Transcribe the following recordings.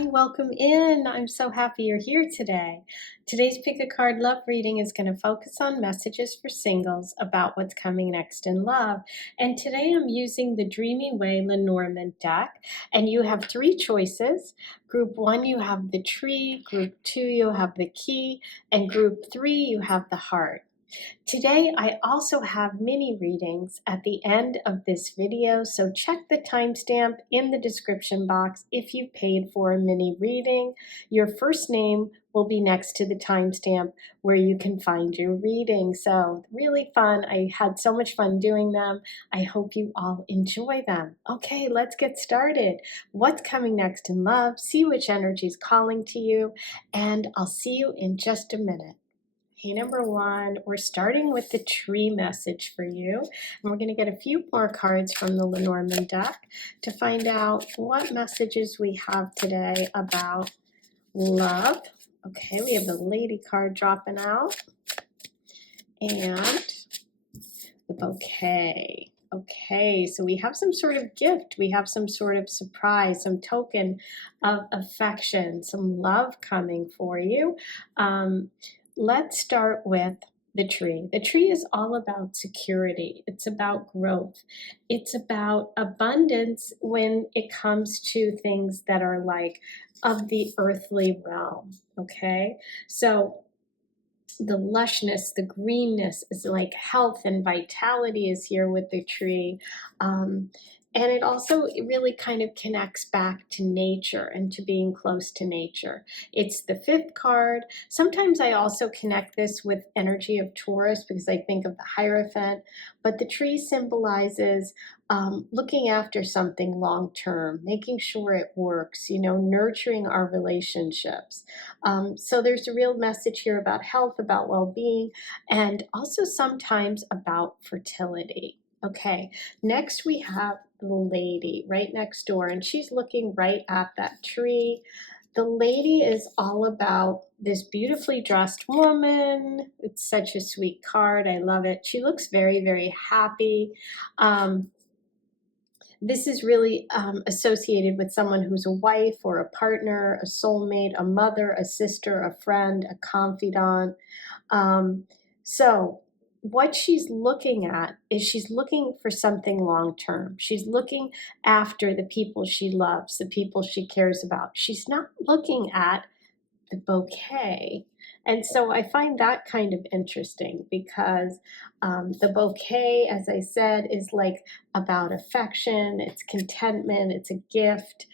Hi, welcome in. I'm so happy you're here today. Today's Pick a Card Love reading is going to focus on messages for singles about what's coming next in love. And today I'm using the Dreamy Way Lenormand deck. And you have three choices. Group 1, you have the tree. Group 2, you have the key. And group 3, you have the heart. Today, I also have mini readings at the end of this video, so check the timestamp in the description box if you've paid for a mini reading. Your first name will be next to the timestamp where you can find your reading. So really fun. I had so much fun doing them. I hope you all enjoy them. Okay, let's get started. What's coming next in love? See which energy is calling to you, and I'll see you in just a minute. Hey, number 1, we're starting with the tree message for you. And we're going to get a few more cards from the Lenormand deck to find out what messages we have today about love. Okay, we have the lady card dropping out. And the bouquet. Okay, so we have some sort of gift. We have some sort of surprise, some token of affection, some love coming for you. Let's start with the tree. The tree is all about security. It's about growth. It's about abundance when it comes to things that are like of the earthly realm, okay? So the lushness, the greenness is like health and vitality is here with the tree. And it also really kind of connects back to nature and to being close to nature. It's the 5th card. Sometimes I also connect this with energy of Taurus because I think of the Hierophant, but the tree symbolizes looking after something long term, making sure it works, nurturing our relationships. So there's a real message here about health, about well-being, and also sometimes about fertility. Okay, next we have the lady right next door, and she's looking right at that tree. The lady is all about this beautifully dressed woman. It's such a sweet card. I love it. She looks very, very happy. This is really associated with someone who's a wife or a partner, a soulmate, a mother, a sister, a friend, a confidant. So what she's looking at is she's looking for something long-term. She's looking after the people she loves, the people she cares about. She's not looking at the bouquet. And so I find that kind of interesting because the bouquet, as I said, is like about affection, it's contentment, it's a gift.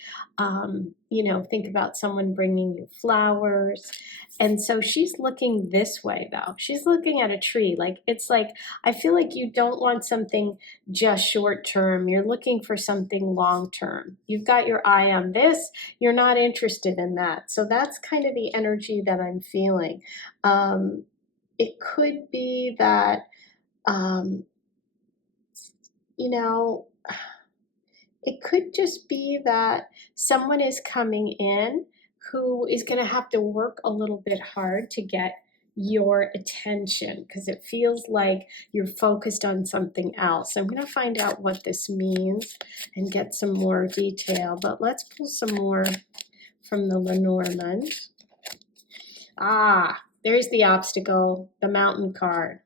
Think about someone bringing you flowers. And so she's looking this way, though. She's looking at a tree. It's like, I feel like you don't want something just short term. You're looking for something long term. You've got your eye on this. You're not interested in that. So that's kind of the energy that I'm feeling. It could be that, it could just be that someone is coming in who is going to have to work a little bit hard to get your attention because it feels like you're focused on something else. I'm going to find out what this means and get some more detail, but let's pull some more from the Lenormand. There's the obstacle, the mountain card.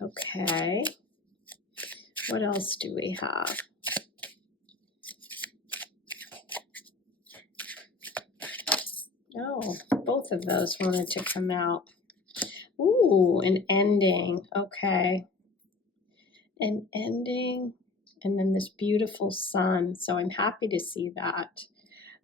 Okay. What else do we have? Oh, both of those wanted to come out. Ooh, an ending. Okay. An ending, and then this beautiful sun. So I'm happy to see that.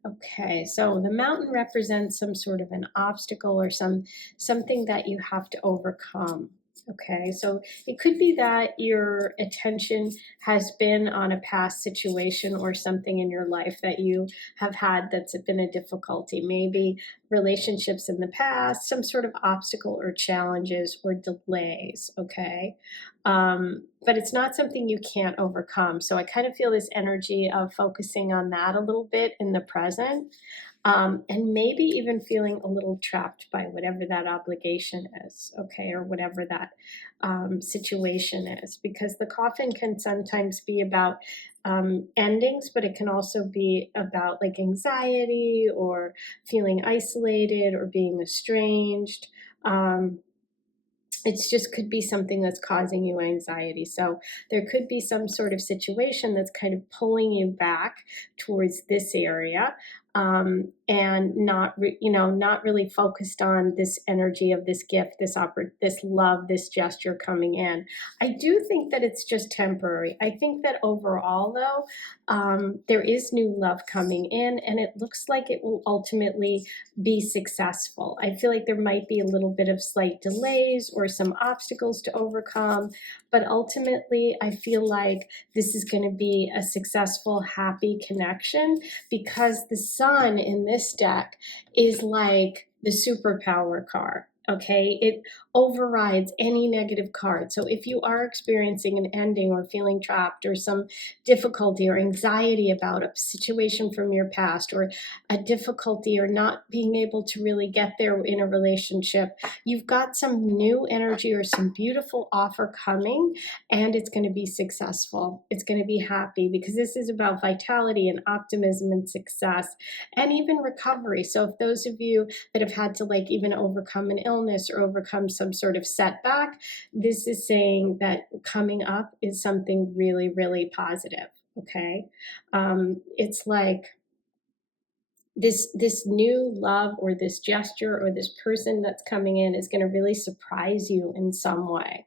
Okay, so the mountain represents some sort of an obstacle or something that you have to overcome. Okay, so it could be that your attention has been on a past situation or something in your life that you have had that's been a difficulty. Maybe relationships in the past, some sort of obstacle or challenges or delays, okay? But it's not something you can't overcome. So I kind of feel this energy of focusing on that a little bit in the present. and maybe even feeling a little trapped by whatever that obligation is, okay, or whatever that situation is, because the coffin can sometimes be about endings, but it can also be about like anxiety or feeling isolated or being estranged. It's just could be something that's causing you anxiety. So there could be some sort of situation that's kind of pulling you back towards this area, and not really focused on this energy of this gift, this love, this gesture coming in. I do think that it's just temporary. I think that overall, though, there is new love coming in, and it looks like it will ultimately be successful. I feel like there might be a little bit of slight delays or some obstacles to overcome, but ultimately I feel like this is going to be a successful, happy connection, because the sun in this deck is like the superpower card. Okay, it overrides any negative card. So if you are experiencing an ending or feeling trapped or some difficulty or anxiety about a situation from your past, or a difficulty or not being able to really get there in a relationship, you've got some new energy or some beautiful offer coming, and it's going to be successful. It's going to be happy, because this is about vitality and optimism and success and even recovery. So if those of you that have had to like even overcome an illness or overcome some sort of setback, this is saying that coming up is something really, really positive. Okay. It's like this new love or this gesture or this person that's coming in is going to really surprise you in some way.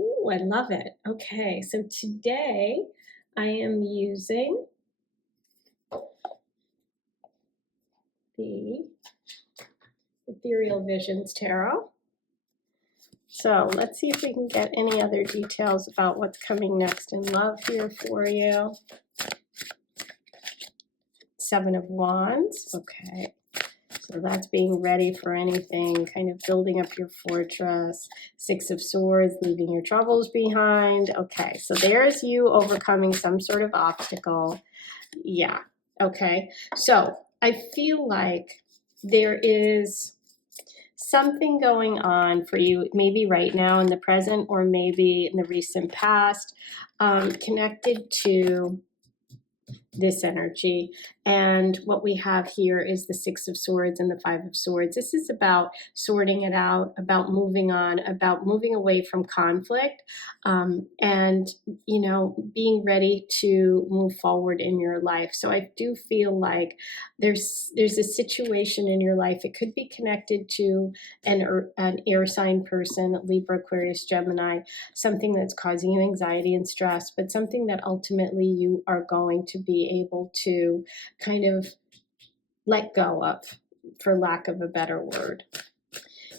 Ooh, I love it. Okay, so today I am using the Ethereal Visions Tarot. So let's see if we can get any other details about what's coming next in love here for you. Seven of Wands. Okay. So that's being ready for anything, kind of building up your fortress. Six of Swords, leaving your troubles behind. Okay, so there's you overcoming some sort of obstacle. Yeah, okay. So I feel like there is something going on for you, maybe right now in the present, or maybe in the recent past, connected to this energy. And what we have here is the Six of Swords and the Five of Swords. This is about sorting it out, about moving on, about moving away from conflict, and being ready to move forward in your life. So I do feel like there's a situation in your life. It could be connected to an air sign person, Libra, Aquarius, Gemini, something that's causing you anxiety and stress, but something that ultimately you are going to be able to kind of let go of, for lack of a better word.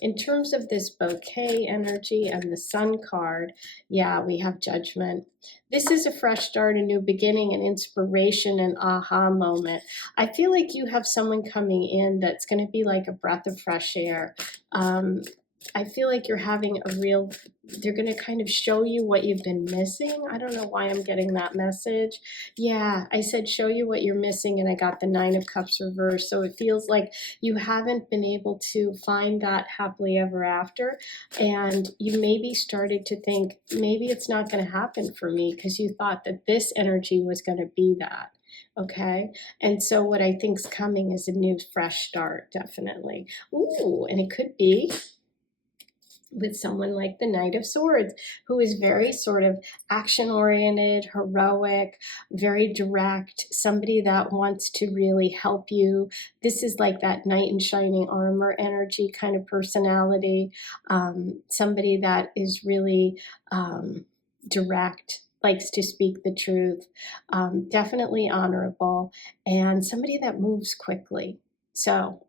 In terms of this bouquet energy and the Sun card, yeah, we have Judgment. This is a fresh start, a new beginning, an inspiration, an aha moment. I feel like you have someone coming in that's going to be like a breath of fresh air. I feel like you're having they're going to kind of show you what you've been missing. I don't know why I'm getting that message. Yeah, I said show you what you're missing, and I got the Nine of Cups reversed. So it feels like you haven't been able to find that happily ever after, and you maybe started to think, maybe it's not going to happen for me, because you thought that this energy was going to be that. Okay, and so what I think's coming is a new fresh start, definitely. Ooh, and it could be with someone like the Knight of Swords, who is very sort of action-oriented, heroic, very direct, somebody that wants to really help you. This is like that knight in shining armor energy kind of personality, somebody that is really direct, likes to speak the truth, definitely honorable, and somebody that moves quickly. So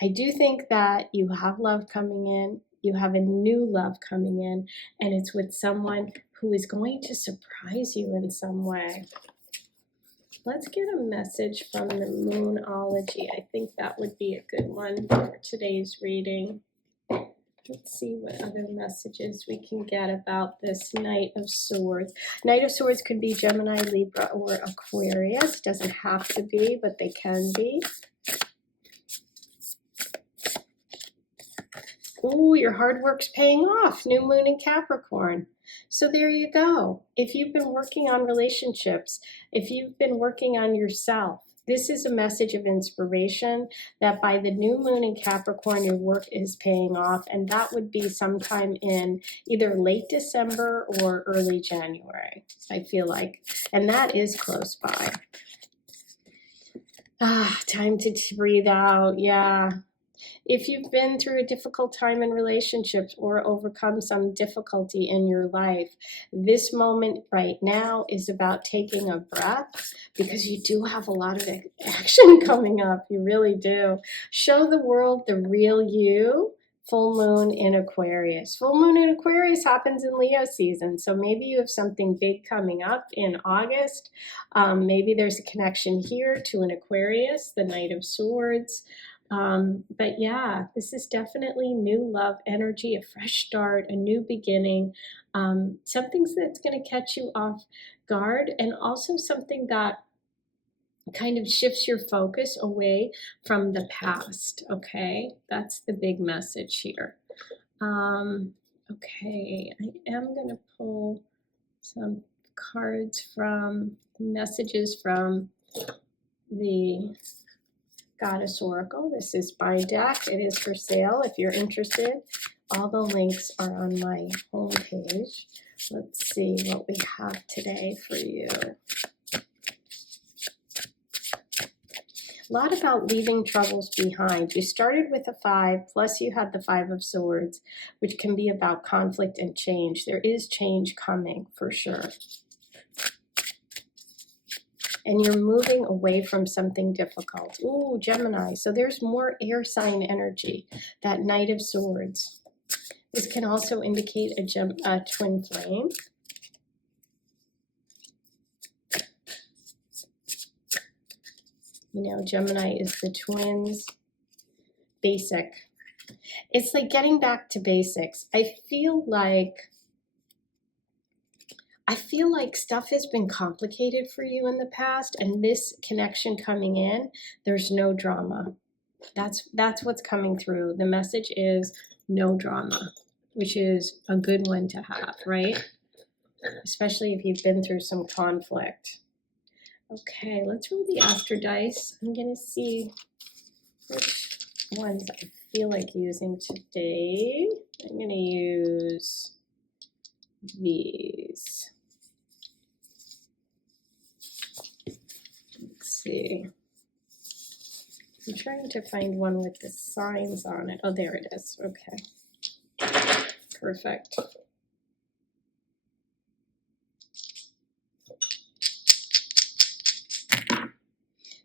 I do think that you have love coming in. You have a new love coming in, and it's with someone who is going to surprise you in some way. Let's get a message from the Moonology. I think that would be a good one for today's reading. Let's see what other messages we can get about this Knight of Swords. Knight of Swords could be Gemini, Libra, or Aquarius. Doesn't have to be, but they can be. Ooh, your hard work's paying off. New moon in Capricorn. So there you go. If you've been working on relationships, if you've been working on yourself, this is a message of inspiration that by the new moon in Capricorn, your work is paying off. And that would be sometime in either late December or early January, I feel like. And that is close by. Time to breathe out. Yeah. If you've been through a difficult time in relationships or overcome some difficulty in your life, this moment right now is about taking a breath, because you do have a lot of action coming up. You really do. Show the world the real you. Full moon in Aquarius. Full moon in Aquarius happens in Leo season. So maybe you have something big coming up in August. Maybe there's a connection here to an Aquarius, the Knight of Swords. But yeah, this is definitely new love energy, a fresh start, a new beginning, something that's going to catch you off guard, and also something that kind of shifts your focus away from the past. Okay, that's the big message here. Okay, I am going to pull some cards from messages from the Goddess Oracle. This is my deck. It is for sale if you're interested. All the links are on my homepage. Let's see what we have today for you. A lot about leaving troubles behind. You started with a 5, plus you had the 5 of Swords, which can be about conflict and change. There is change coming for sure. And you're moving away from something difficult. Ooh, Gemini. So there's more air sign energy, that Knight of Swords. This can also indicate a twin flame. You know, Gemini is the twins. Basic. It's like getting back to basics. I feel like stuff has been complicated for you in the past, and this connection coming in, there's no drama. That's what's coming through. The message is no drama, which is a good one to have, right? Especially if you've been through some conflict. Okay, let's roll the Astro dice. I'm going to see which ones I feel like using today. I'm going to use these. Let's see. I'm trying to find one with the signs on it. Oh, there it is. Okay. Perfect.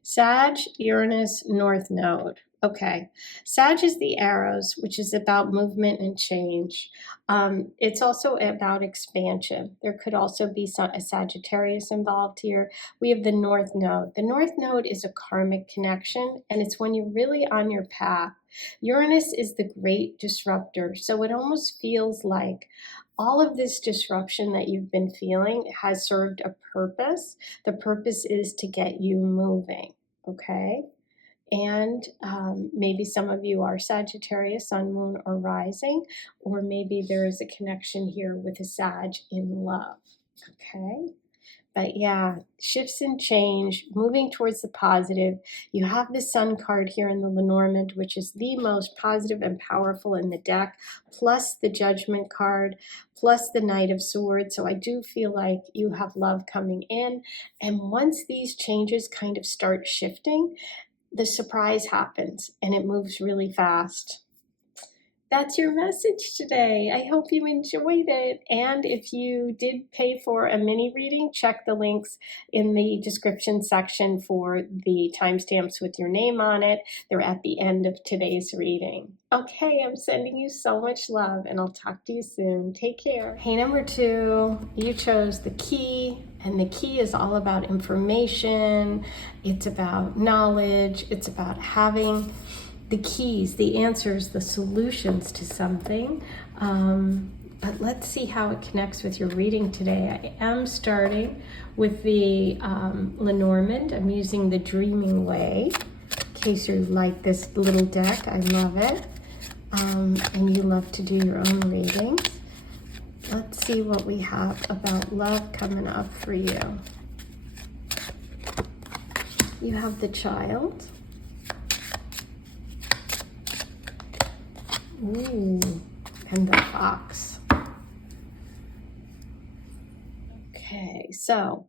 Sag, Uranus, North Node. Okay. Sag is the arrows, which is about movement and change. It's also about expansion. There could also be a Sagittarius involved here. We have the North Node. The North Node is a karmic connection, and it's when you're really on your path. Uranus is the great disruptor, so it almost feels like all of this disruption that you've been feeling has served a purpose. The purpose is to get you moving, okay? And maybe some of you are Sagittarius, Sun, Moon, or Rising, or maybe there is a connection here with a Sag in love, okay? But yeah, shifts and change, moving towards the positive. You have the Sun card here in the Lenormand, which is the most positive and powerful in the deck, plus the Judgment card, plus the Knight of Swords. So I do feel like you have love coming in. And once these changes kind of start shifting, the surprise happens and it moves really fast. That's your message today. I hope you enjoyed it. And if you did pay for a mini reading, check the links in the description section for the timestamps with your name on it. They're at the end of today's reading. Okay, I'm sending you so much love, and I'll talk to you soon. Take care. Hey, number 2, you chose the key, and the key is all about information. It's about knowledge. It's about having the keys, the answers, the solutions to something. But let's see how it connects with your reading today. I am starting with the Lenormand. I'm using the Dreaming Way, in case you like this little deck. I love it. And you love to do your own readings. Let's see what we have about love coming up for you. You have the Child. Ooh, and the Fox. Okay, so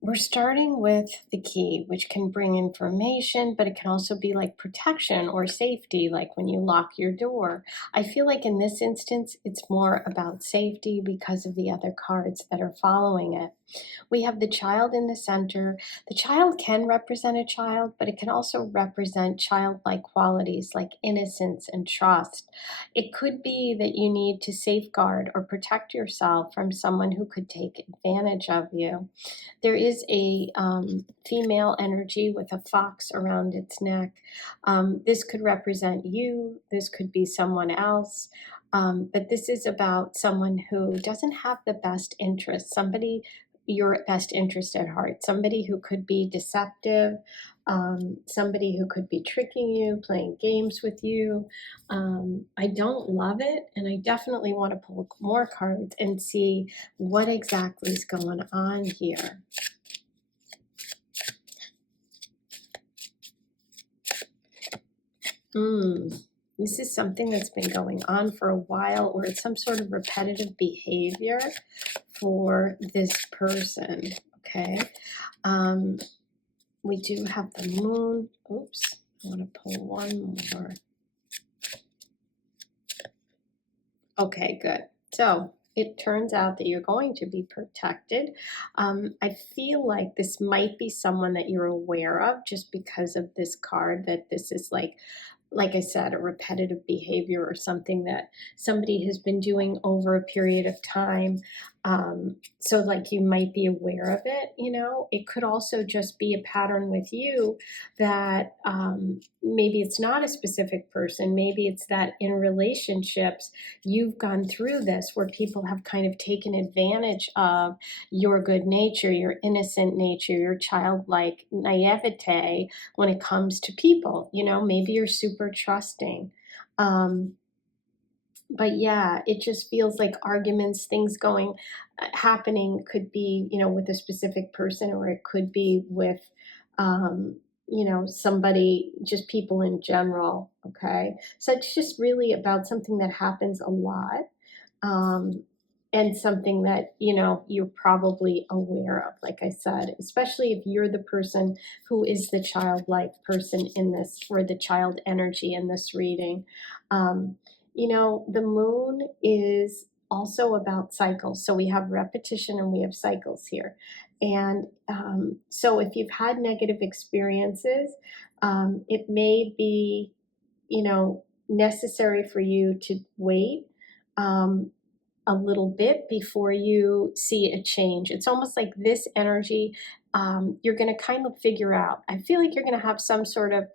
we're starting with the Key, which can bring information, but it can also be like protection or safety, like when you lock your door. I feel like in this instance, it's more about safety because of the other cards that are following it. We have the Child in the center. The Child can represent a child, but it can also represent childlike qualities like innocence and trust. It could be that you need to safeguard or protect yourself from someone who could take advantage of you. There is a female energy with a fox around its neck. This could represent you. This could be someone else. But this is about someone who doesn't have the best interest, somebody, your best interest at heart, somebody who could be deceptive, somebody who could be tricking you, playing games with you. I don't love it, and I definitely want to pull more cards and see what exactly is going on here. This is something that's been going on for a while, or it's some sort of repetitive behavior for this person, okay? We do have the Moon. Oops, I want to pull one more. Okay, good. So it turns out that you're going to be protected. I feel like this might be someone that you're aware of just because of this card, that this is like I said, a repetitive behavior or something that somebody has been doing over a period of time. So like you might be aware of it, you know. It could also just be a pattern with you that maybe it's not a specific person. Maybe it's that in relationships, you've gone through this where people have kind of taken advantage of your good nature, your innocent nature, your childlike naivete when it comes to people. You know, maybe you're super trusting. But yeah, it just feels like arguments, things happening could be, you know, with a specific person, or it could be with, you know, somebody, just people in general. Okay. So it's just really about something that happens a lot. And something that, you know, you're probably aware of, like I said, especially if you're the person who is the childlike person in this, or the child energy in this reading. You know, the Moon is also about cycles. So we have repetition and we have cycles here. And so if you've had negative experiences, it may be, you know, necessary for you to wait a little bit before you see a change. It's almost like this energy, you're going to kind of figure out. I feel like you're going to have some sort of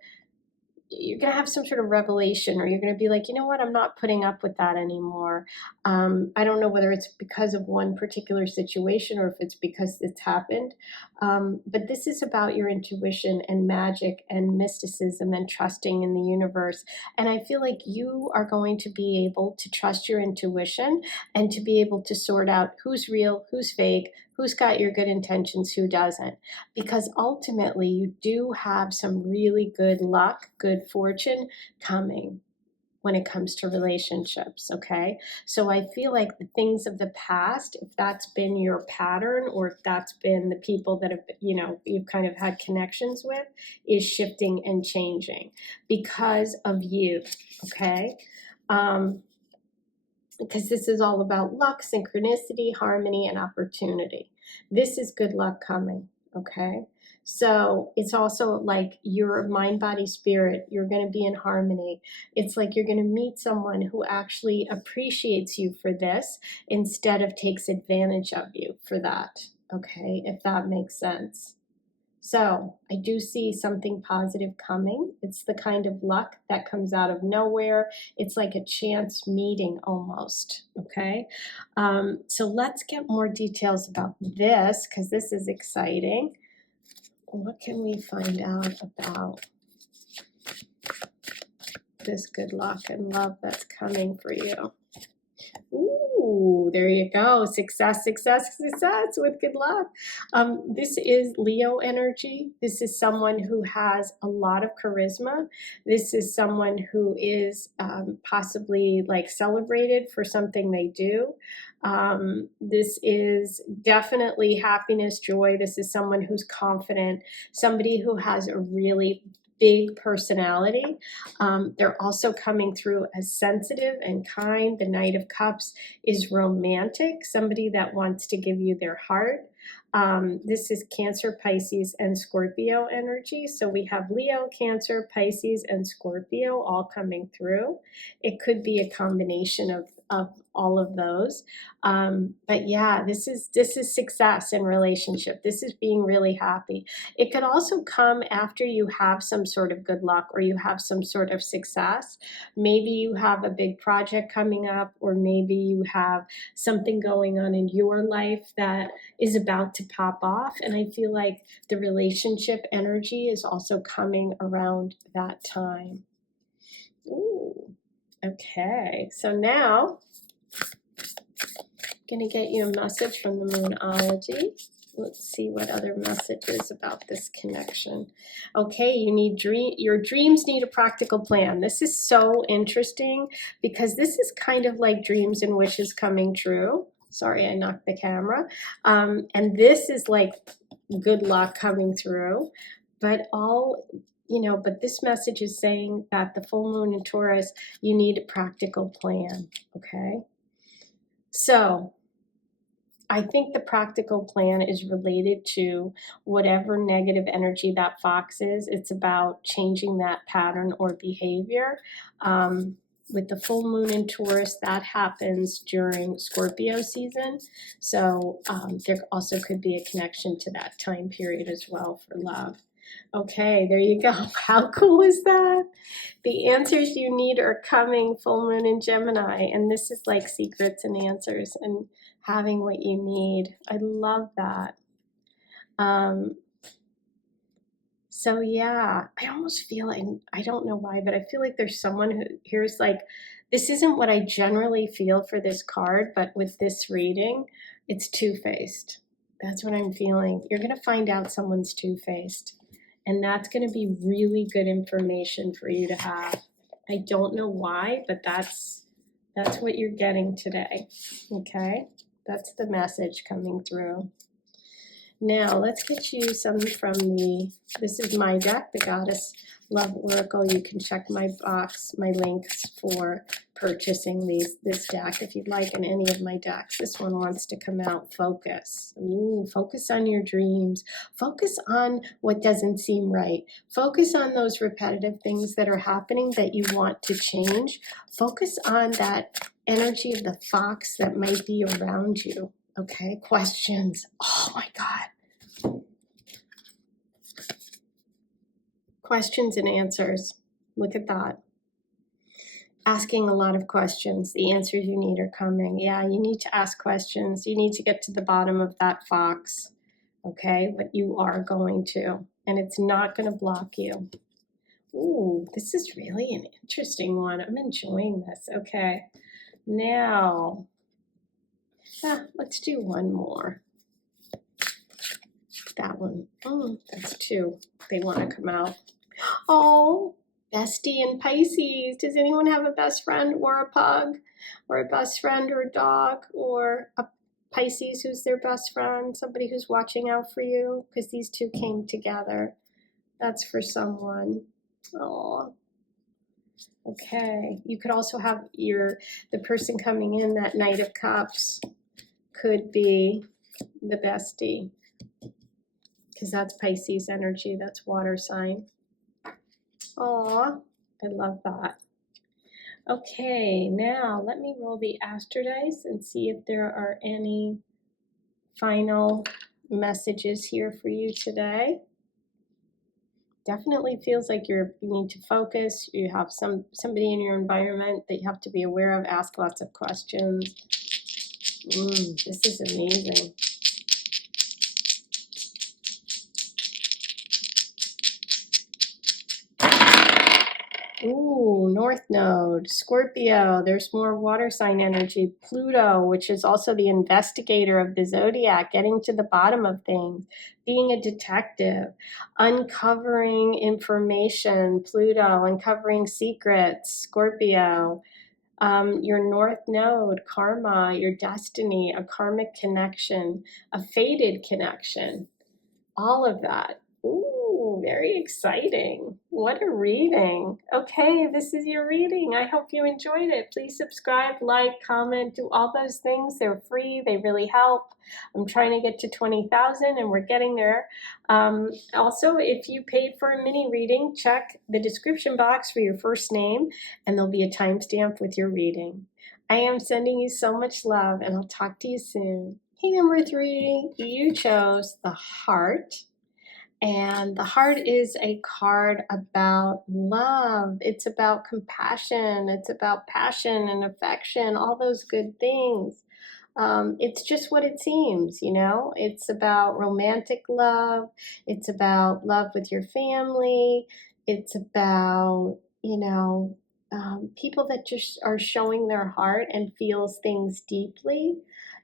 revelation, or you're going to be like, you know what, I'm not putting up with that anymore. I don't know whether it's because of one particular situation or if it's because it's happened. But this is about your intuition and magic and mysticism and trusting in the universe. And I feel like you are going to be able to trust your intuition and to be able to sort out who's real, who's fake, who's got your good intentions, who doesn't. Because ultimately you do have some really good luck, good fortune coming when it comes to relationships, okay? So I feel like the things of the past, if that's been your pattern, or if that's been the people that have, you know, you've kind of had connections with, is shifting and changing because of you, okay? Because this is all about luck, synchronicity, harmony, and opportunity. This is good luck coming, okay? So it's also like your mind, body, spirit, you're going to be in harmony. It's like you're going to meet someone who actually appreciates you for this instead of takes advantage of you for that, okay? If that makes sense. So I do see something positive coming. It's the kind of luck that comes out of nowhere. It's like a chance meeting almost, okay? So let's get more details about this because this is exciting. What can we find out about this good luck and love that's coming for you? Ooh, there you go. Success, success, success with good luck. This is Leo energy. This is someone who has a lot of charisma. This is someone who is possibly like celebrated for something they do. This is definitely happiness, joy. This is someone who's confident, somebody who has a really big personality. They're also coming through as sensitive and kind. The Knight of Cups is romantic, somebody that wants to give you their heart. This is Cancer, Pisces, and Scorpio energy. So we have Leo, Cancer, Pisces, and Scorpio all coming through. It could be a combination of all of those. But yeah, this is success in relationship. This is being really happy. It could also come after you have some sort of good luck or you have some sort of success. Maybe you have a big project coming up, or maybe you have something going on in your life that is about to pop off. And I feel like the relationship energy is also coming around that time. Ooh, okay. So now I'm going to get you a message from the Moonology. Let's see what other messages about this connection. Okay, you need your dreams need a practical plan. This is so interesting because this is kind of like dreams and wishes coming true. Sorry, I knocked the camera. And this is like good luck coming through. But but this message is saying that the full moon in Taurus, you need a practical plan, okay? So I think the practical plan is related to whatever negative energy that fox is. It's about changing that pattern or behavior. With the full moon in Taurus, that happens during Scorpio season. So there also could be a connection to that time period as well for love. Okay, there you go. How cool is that? The answers you need are coming, full moon in Gemini. And this is like secrets and answers and having what you need. I love that. So yeah, I almost feel like, I don't know why, but I feel like there's someone who here's like, this isn't what I generally feel for this card, but with this reading, it's two-faced. That's what I'm feeling. You're going to find out someone's two-faced. And that's going to be really good information for you to have. I don't know why, but that's what you're getting today. Okay? That's the message coming through. Now, let's get you some from this is my deck, the Goddess Love Oracle. You can check my box, my links for purchasing this deck if you'd like in any of my decks. This one wants to come out, focus. Ooh, focus on your dreams. Focus on what doesn't seem right. Focus on those repetitive things that are happening that you want to change. Focus on that energy of the fox that might be around you. Okay, questions. Oh my God. Questions and answers. Look at that. Asking a lot of questions. The answers you need are coming. Yeah, you need to ask questions. You need to get to the bottom of that fox. Okay, but you are going to. And it's not going to block you. Ooh, this is really an interesting one. I'm enjoying this. Okay, now, let's do one more. That one. Oh, that's two. They want to come out. Oh, bestie in Pisces. Does anyone have a best friend or a pug or a best friend or a dog or a Pisces who's their best friend, somebody who's watching out for you? Because these two came together. That's for someone. Oh, okay. You could also have the person coming in, that Knight of Cups, could be the bestie. Because that's Pisces energy, that's water sign. Aw, I love that. Okay, now let me roll the Astro Dice and see if there are any final messages here for you today. Definitely feels like you need to focus. You have somebody in your environment that you have to be aware of. Ask lots of questions. This is amazing. Ooh, North Node, Scorpio, there's more water sign energy. Pluto, which is also the investigator of the zodiac, getting to the bottom of things, being a detective, uncovering information. Pluto, uncovering secrets. Scorpio, your North Node, karma, your destiny, a karmic connection, a fated connection, all of that. Ooh, very exciting. What a reading. Okay, this is your reading. I hope you enjoyed it. Please subscribe, like, comment, do all those things. They're free. They really help. I'm trying to get to 20,000 and we're getting there. Also, if you paid for a mini reading, check the description box for your first name and there'll be a timestamp with your reading. I am sending you so much love and I'll talk to you soon. Hey, number 3, you chose the heart. And the heart is a card about love. It's about compassion. It's about passion and affection, all those good things. It's just what it seems, you know? It's about romantic love. It's about love with your family. It's about, people that just are showing their heart and feels things deeply.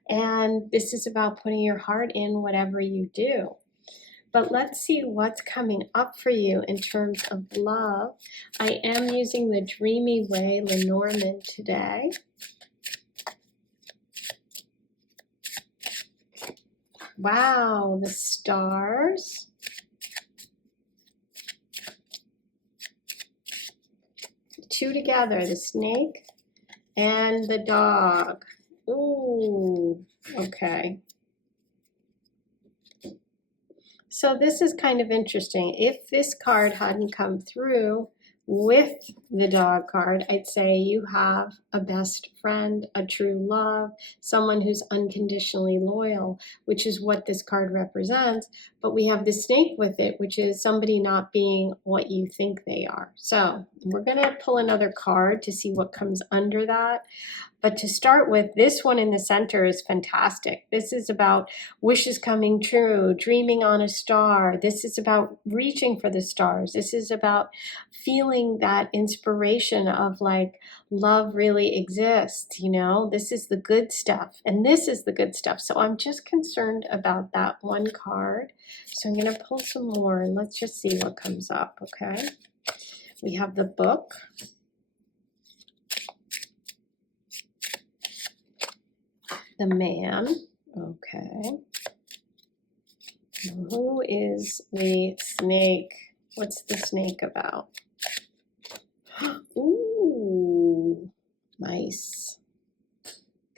And this is about putting your heart in whatever you do. But let's see what's coming up for you in terms of love. I am using the Dreamy Way Lenormand today. Wow, the stars. Two together, the snake and the dog. Ooh, okay. So this is kind of interesting. If this card hadn't come through with the dog card, I'd say you have a best friend, a true love, someone who's unconditionally loyal, which is what this card represents. But we have the snake with it, which is somebody not being what you think they are. So we're going to pull another card to see what comes under that. But to start with, this one in the center is fantastic. This is about wishes coming true, dreaming on a star. This is about reaching for the stars. This is about feeling that inspiration of like love really exists, you know? This is the good stuff. And this is the good stuff. So I'm just concerned about that one card. So I'm going to pull some more and let's just see what comes up, okay? We have the book. The man, okay. Who is the snake? What's the snake about? Ooh, mice.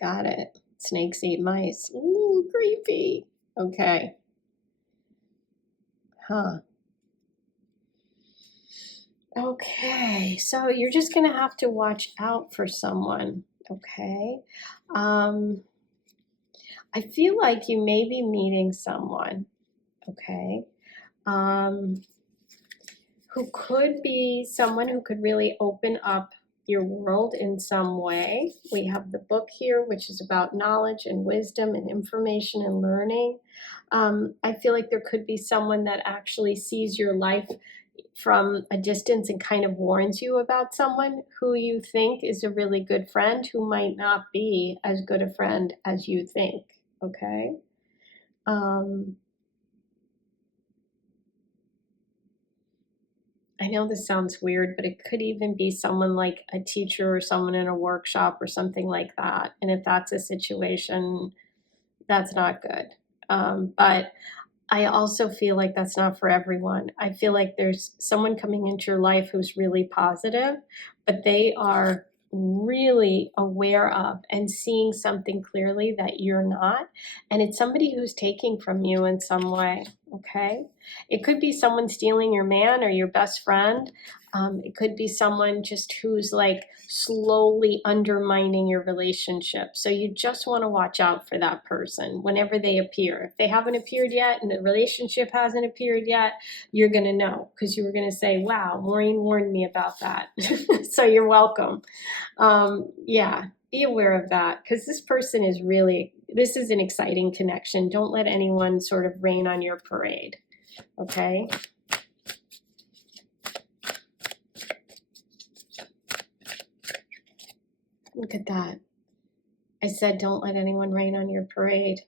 Got it. Snakes eat mice. Ooh, creepy. Okay. Huh. Okay, so you're just gonna have to watch out for someone, okay? I feel like you may be meeting someone, okay, who could be someone who could really open up your world in some way. We have the book here, which is about knowledge and wisdom and information and learning. I feel like there could be someone that actually sees your life from a distance and kind of warns you about someone who you think is a really good friend who might not be as good a friend as you think. Okay. I know this sounds weird, but it could even be someone like a teacher or someone in a workshop or something like that. And if that's a situation, that's not good. But I also feel like that's not for everyone. I feel like there's someone coming into your life who's really positive, but they are really aware of and seeing something clearly that you're not. And it's somebody who's taking from you in some way, okay? It could be someone stealing your man or your best friend. It could be someone just who's like slowly undermining your relationship. So you just want to watch out for that person whenever they appear. If they haven't appeared yet and the relationship hasn't appeared yet, you're going to know, because you were going to say, wow, Maureen warned me about that. So you're welcome. Yeah, be aware of that, because this person is really, this is an exciting connection. Don't let anyone sort of rain on your parade, okay? Look at that. I said, don't let anyone rain on your parade.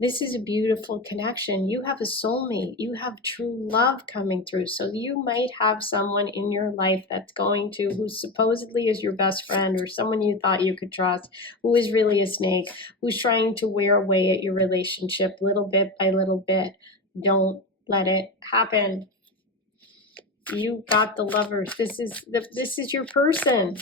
This is a beautiful connection. You have a soulmate. You have true love coming through. So you might have someone in your life that's going to, who supposedly is your best friend, or someone you thought you could trust, who is really a snake, who's trying to wear away at your relationship little bit by little bit. Don't let it happen. You got the Lovers. This is your person.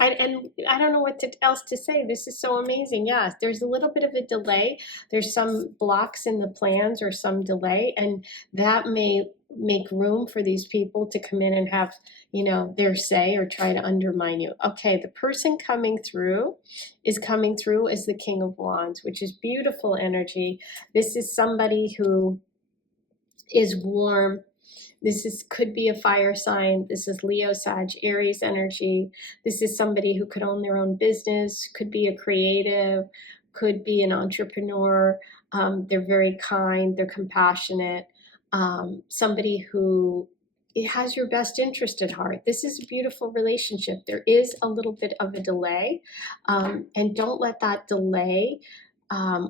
And I don't know what else to say. This is so amazing. Yes, there's a little bit of a delay. There's some blocks in the plans or some delay, and that may make room for these people to come in and have, you know, their say or try to undermine you. Okay, the person coming through is coming through as the King of Wands, which is beautiful energy. This is somebody who is warm. This could be a fire sign. This is Leo, Sag, Aries energy. This is somebody who could own their own business, could be a creative, could be an entrepreneur. They're very kind, they're compassionate. Somebody who has your best interest at heart. This is a beautiful relationship. There is a little bit of a delay, and don't let that delay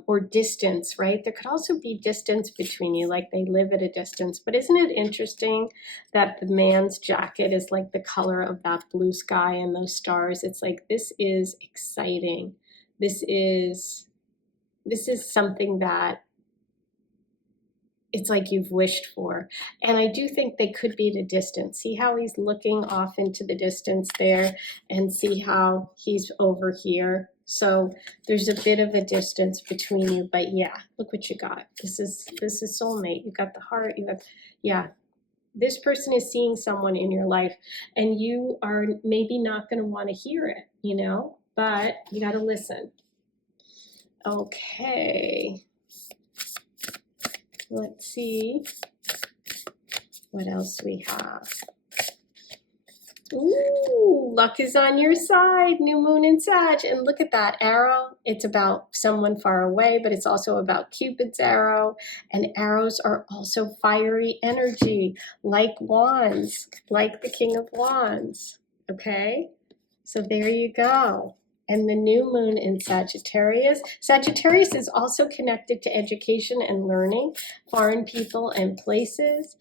or distance, right? There could also be distance between you, like they live at a distance. But isn't it interesting that the man's jacket is like the color of that blue sky and those stars? It's like, this is exciting. This is something that it's like you've wished for. And I do think they could be at a distance. See how he's looking off into the distance there, and see how he's over here. So there's a bit of a distance between you, but yeah, look what you got. This is soulmate. You got the heart. You got, yeah. This person is seeing someone in your life, and you are maybe not going to want to hear it, you know, but you got to listen. Okay. Let's see what else we have. Ooh, luck is on your side, new moon in Sag. And look at that arrow. It's about someone far away, but it's also about Cupid's arrow. And arrows are also fiery energy, like wands, like the King of Wands. Okay, so there you go. And the new moon in Sagittarius. Sagittarius is also connected to education and learning, foreign people and places.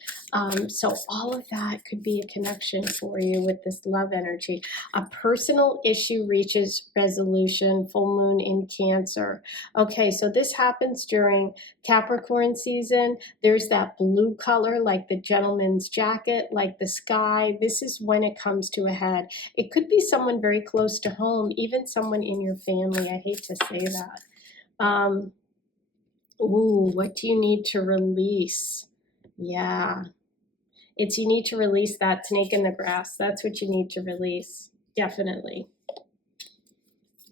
So all of that could be a connection for you with this love energy. A personal issue reaches resolution, full moon in Cancer. Okay, so this happens during Capricorn season. There's that blue color, like the gentleman's jacket, like the sky. This is when it comes to a head. It could be someone very close to home, even someone in your family. I hate to say that. Ooh, what do you need to release? Yeah, it's, you need to release that snake in the grass. That's what you need to release, definitely.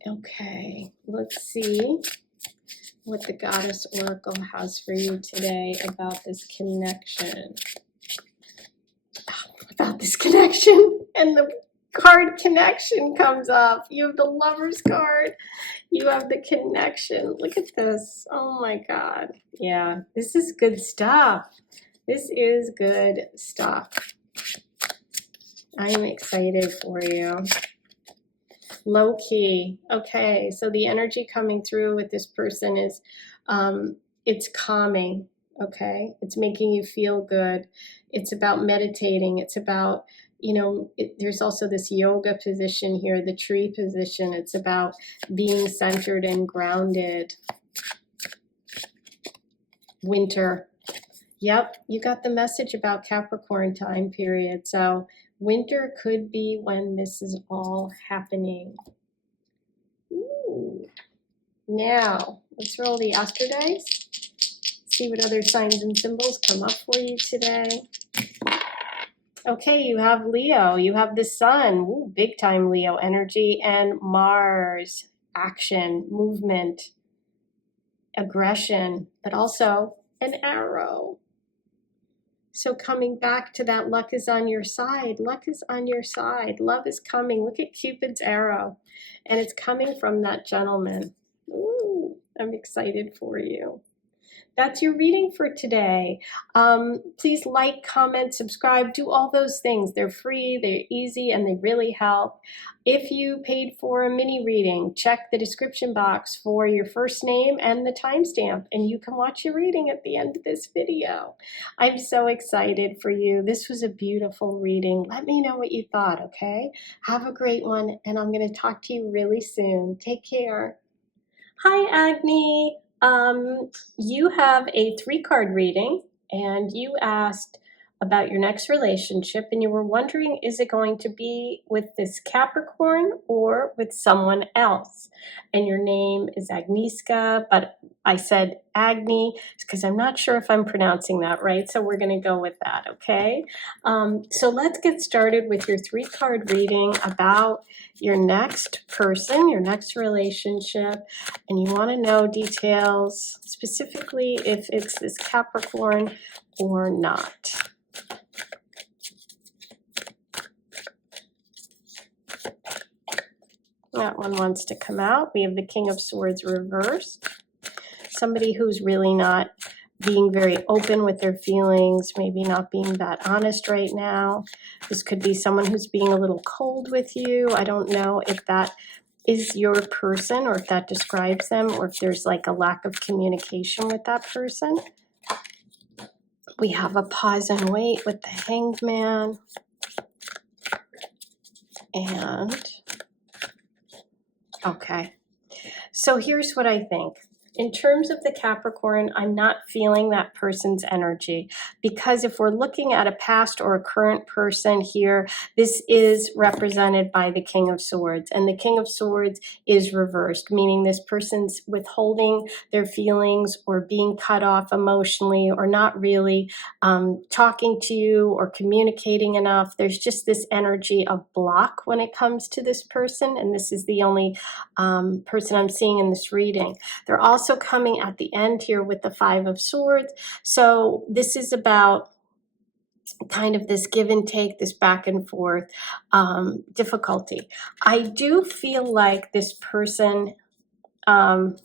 Okay, let's see what the Goddess Oracle has for you today about this connection. About this connection, and the card connection comes up. You have the Lovers card. You have the connection. Look at this. Oh my God. Yeah, this is good stuff. This is good stuff. I'm excited for you. Low key. Okay, so the energy coming through with this person is, it's calming. Okay, it's making you feel good. It's about meditating. It's about, you know, there's also this yoga position here, the tree position. It's about being centered and grounded. Winter. Yep, you got the message about Capricorn time period. So winter could be when this is all happening. Ooh. Now, let's roll the Astro dice. See what other signs and symbols come up for you today. Okay, you have Leo, you have the Sun, ooh, big time Leo energy, and Mars, action, movement, aggression, but also an arrow. So coming back to that, luck is on your side. Luck is on your side. Love is coming. Look at Cupid's arrow. And it's coming from that gentleman. Ooh, I'm excited for you. That's your reading for today. Please like, comment, subscribe, do all those things. They're free, they're easy, and they really help. If you paid for a mini reading, check the description box for your first name and the timestamp, and you can watch your reading at the end of this video. I'm so excited for you. This was a beautiful reading. Let me know what you thought, okay? Have a great one, and I'm going to talk to you really soon. Take care. Hi, Agni. You have a 3-card reading, and you asked about your next relationship, and you were wondering, is it going to be with this Capricorn or with someone else? And your name is Agnieszka, but I said Agni because I'm not sure if I'm pronouncing that right, so we're going to go with that, okay? So let's get started with your 3-card reading about your next person, your next relationship, and you want to know details, specifically if it's this Capricorn or not. That one wants to come out. We have the King of Swords reversed. Somebody who's really not being very open with their feelings, maybe not being that honest right now. This could be someone who's being a little cold with you. I don't know if that is your person or if that describes them or if there's like a lack of communication with that person. We have a pause and wait with the Hanged Man. And okay, so here's what I think. In terms of the Capricorn, I'm not feeling that person's energy because if we're looking at a past or a current person here, this is represented by the King of Swords, and the King of Swords is reversed, meaning this person's withholding their feelings or being cut off emotionally or not really talking to you or communicating enough. There's just this energy of block when it comes to this person, and this is the only person I'm seeing in this reading. They're also coming at the end here with the 5 of Swords. So this is about kind of this give and take, this back and forth difficulty. I do feel like this person in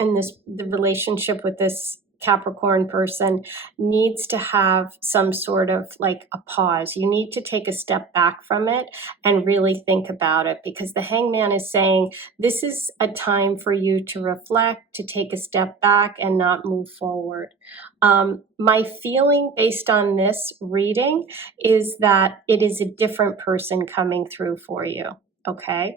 the relationship with this Capricorn person needs to have some sort of like a pause. You need to take a step back from it and really think about it, because the Hangman is saying this is a time for you to reflect, to take a step back and not move forward. My feeling based on this reading is that it is a different person coming through for you. Okay.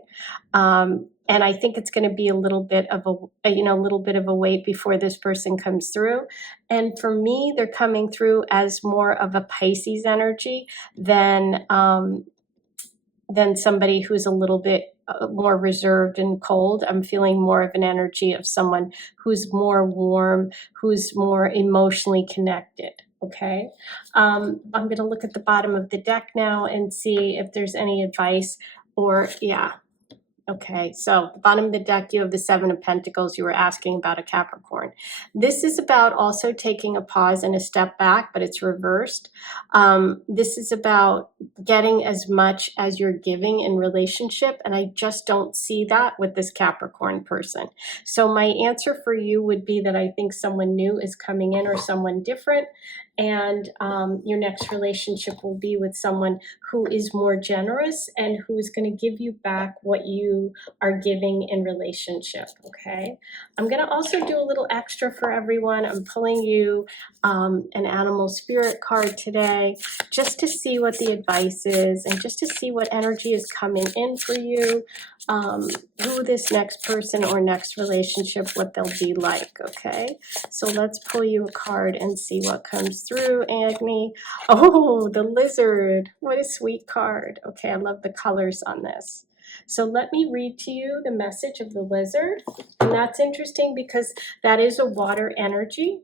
And I think it's going to be a little bit of a little bit of a wait before this person comes through. And for me, they're coming through as more of a Pisces energy than somebody who's a little bit more reserved and cold. I'm feeling more of an energy of someone who's more warm, who's more emotionally connected. Okay. I'm going to look at the bottom of the deck now and see if there's any advice or, yeah. Okay, so the bottom of the deck, you have the 7 of Pentacles. You were asking about a Capricorn. This is about also taking a pause and a step back, but it's reversed. This is about getting as much as you're giving in relationship, and I just don't see that with this Capricorn person. So my answer for you would be that I think someone new is coming in or someone different, and your next relationship will be with someone who is more generous and who is going to give you back what you are giving in relationship, okay? I'm going to also do a little extra for everyone. I'm pulling you an animal spirit card today just to see what the advice is and just to see what energy is coming in for you, who this next person or next relationship, what they'll be like, okay? So let's pull you a card and see what comes through, Agni. Oh, the lizard. What a sweet card. Okay, I love the colors on this. So let me read to you the message of the lizard. And that's interesting because that is a water energy.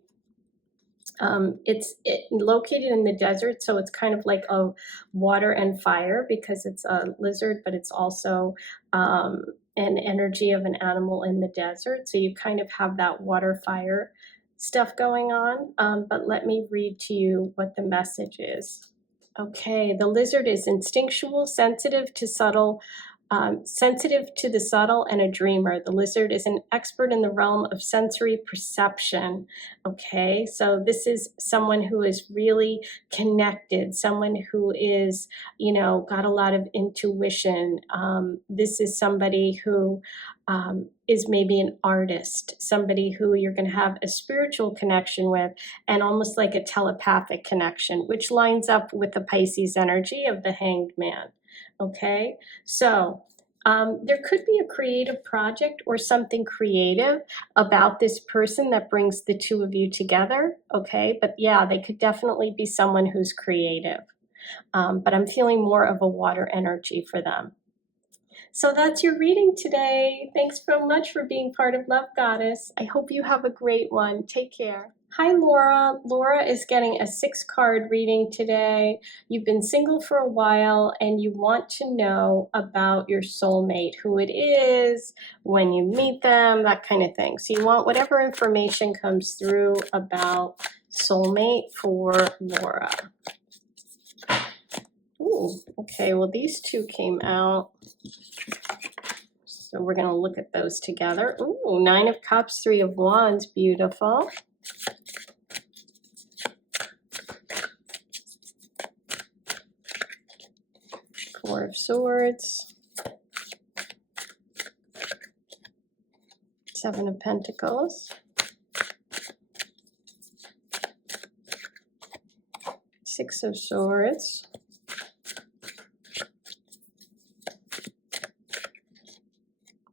It's located in the desert, so it's kind of like a water and fire because it's a lizard, but it's also an energy of an animal in the desert. So you kind of have that water fire stuff going on. But let me read to you what the message is. Okay, the lizard is instinctual, sensitive to the subtle and a dreamer. The lizard is an expert in the realm of sensory perception. Okay, so this is someone who is really connected, someone who is, you know, got a lot of intuition. This is somebody who is maybe an artist, somebody who you're going to have a spiritual connection with, and almost like a telepathic connection, which lines up with the Pisces energy of the Hanged Man. Okay, so there could be a creative project or something creative about this person that brings the two of you together. Okay, but yeah, they could definitely be someone who's creative. But I'm feeling more of a water energy for them. So that's your reading today. Thanks so much for being part of Love Goddess. I hope you have a great one. Take care. Hi, Laura. Laura is getting a 6-card reading today. You've been single for a while and you want to know about your soulmate, who it is, when you meet them, that kind of thing. So you want whatever information comes through about soulmate for Laura. Ooh, okay, well, these two came out. So we're going to look at those together. Ooh, 9 of Cups, 3 of Wands, beautiful. Four of Swords. 7 of Pentacles. 6 of Swords.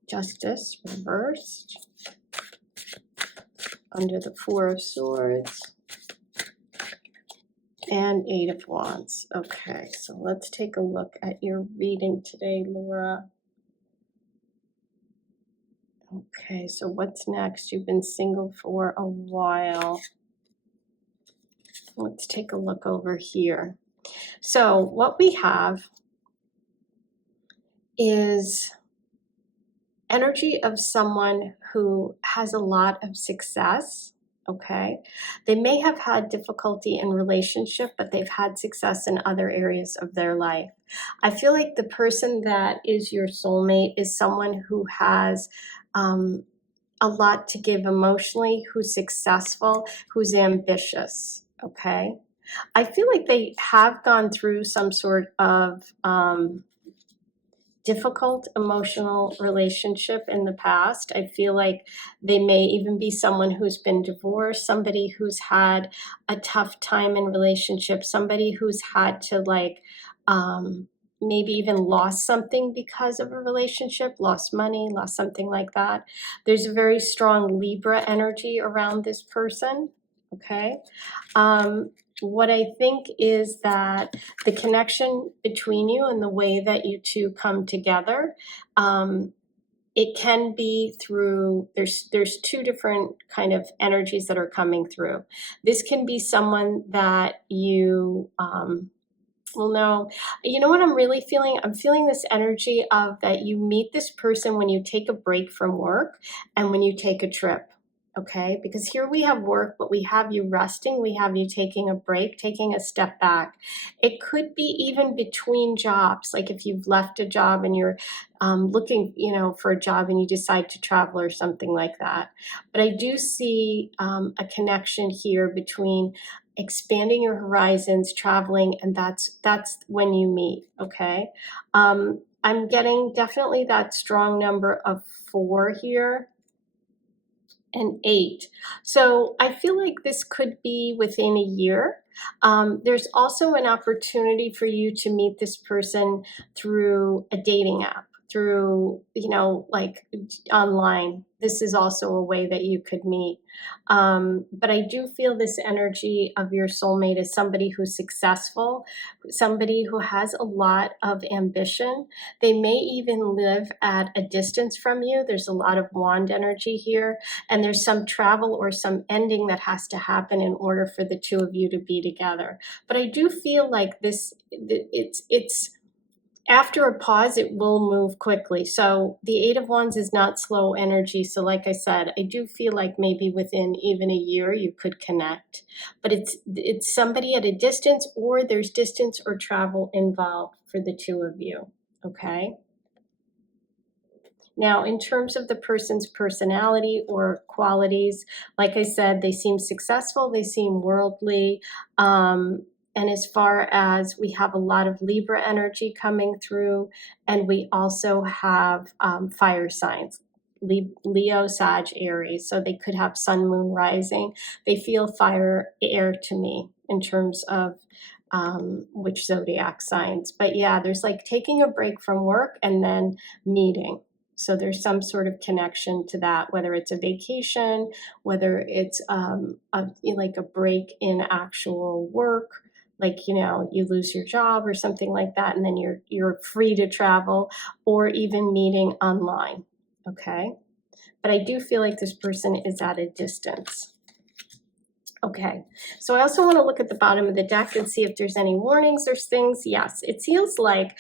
Justice reversed. Under the 4 of Swords. And 8 of Wands. Okay, so let's take a look at your reading today, Laura. Okay, so what's next? You've been single for a while. Let's take a look over here. So what we have is energy of someone who has a lot of success. Okay, they may have had difficulty in relationship, but they've had success in other areas of their life. I feel like the person that is your soulmate is someone who has a lot to give emotionally, who's successful, who's ambitious. Okay, I feel like they have gone through some sort of difficult emotional relationship in the past. I feel like they may even be someone who's been divorced, somebody who's had a tough time in relationship, somebody who's had to like maybe even lost something because of a relationship, lost money, lost something like that. There's a very strong Libra energy around this person. Okay. What I think is that the connection between you and the way that you two come together, it can be through, there's two different kind of energies that are coming through. This can be someone that you, well, no, you know what I'm really feeling? I'm feeling this energy of that you meet this person when you take a break from work and when you take a trip. Okay, because here we have work, but we have you resting, we have you taking a break, taking a step back. It could be even between jobs, like if you've left a job and you're looking, you know, for a job and you decide to travel or something like that. But I do see a connection here between expanding your horizons, traveling, and that's when you meet. Okay, I'm getting definitely that strong number of 4 here. And 8. So I feel like this could be within a year. There's also an opportunity for you to meet this person through a dating app. through, you know, like online. This is also a way that you could meet. But I do feel this energy of your soulmate is somebody who's successful, somebody who has a lot of ambition. They may even live at a distance from you. There's a lot of wand energy here, and there's some travel or some ending that has to happen in order for the two of you to be together. But I do feel like this, it's after a pause, it will move quickly. So the Eight of Wands is not slow energy. So like I said, I do feel like maybe within even a year you could connect. But it's somebody at a distance, or there's distance or travel involved for the two of you, okay? Now, in terms of the person's personality or qualities, like I said, they seem successful, they seem worldly, and as far as we have a lot of Libra energy coming through, and we also have fire signs, Leo, Sag, Aries. So they could have sun, moon, rising. They feel fire, air to me in terms of which zodiac signs. But yeah, there's like taking a break from work and then meeting. So there's some sort of connection to that, whether it's a vacation, whether it's like a break in actual work, like, you know, you lose your job or something like that, and then you're free to travel, or even meeting online, okay? But I do feel like this person is at a distance. Okay, so I also want to look at the bottom of the deck and see if there's any warnings or things. Yes, it feels like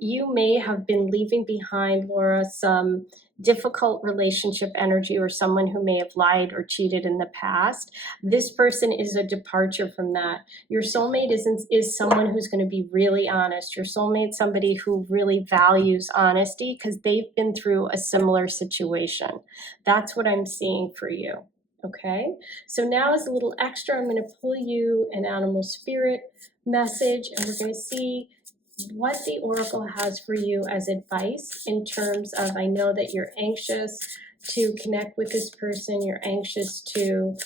you may have been leaving behind, Laura, some difficult relationship energy, or someone who may have lied or cheated in the past. This person is a departure from that. Your soulmate is someone who's going to be really honest. Your soulmate, somebody who really values honesty because they've been through a similar situation. That's what I'm seeing for you. Okay, so now as a little extra, I'm going to pull you an animal spirit message, and we're going to see what the oracle has for you as advice in terms of, I know that you're anxious to connect with this person, you're anxious to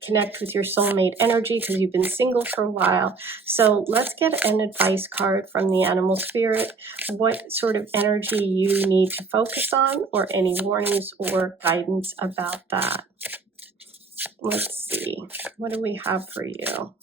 connect with your soulmate energy because you've been single for a while. So let's get an advice card from the animal spirit, what sort of energy you need to focus on, or any warnings or guidance about that. Let's see, what do we have for you?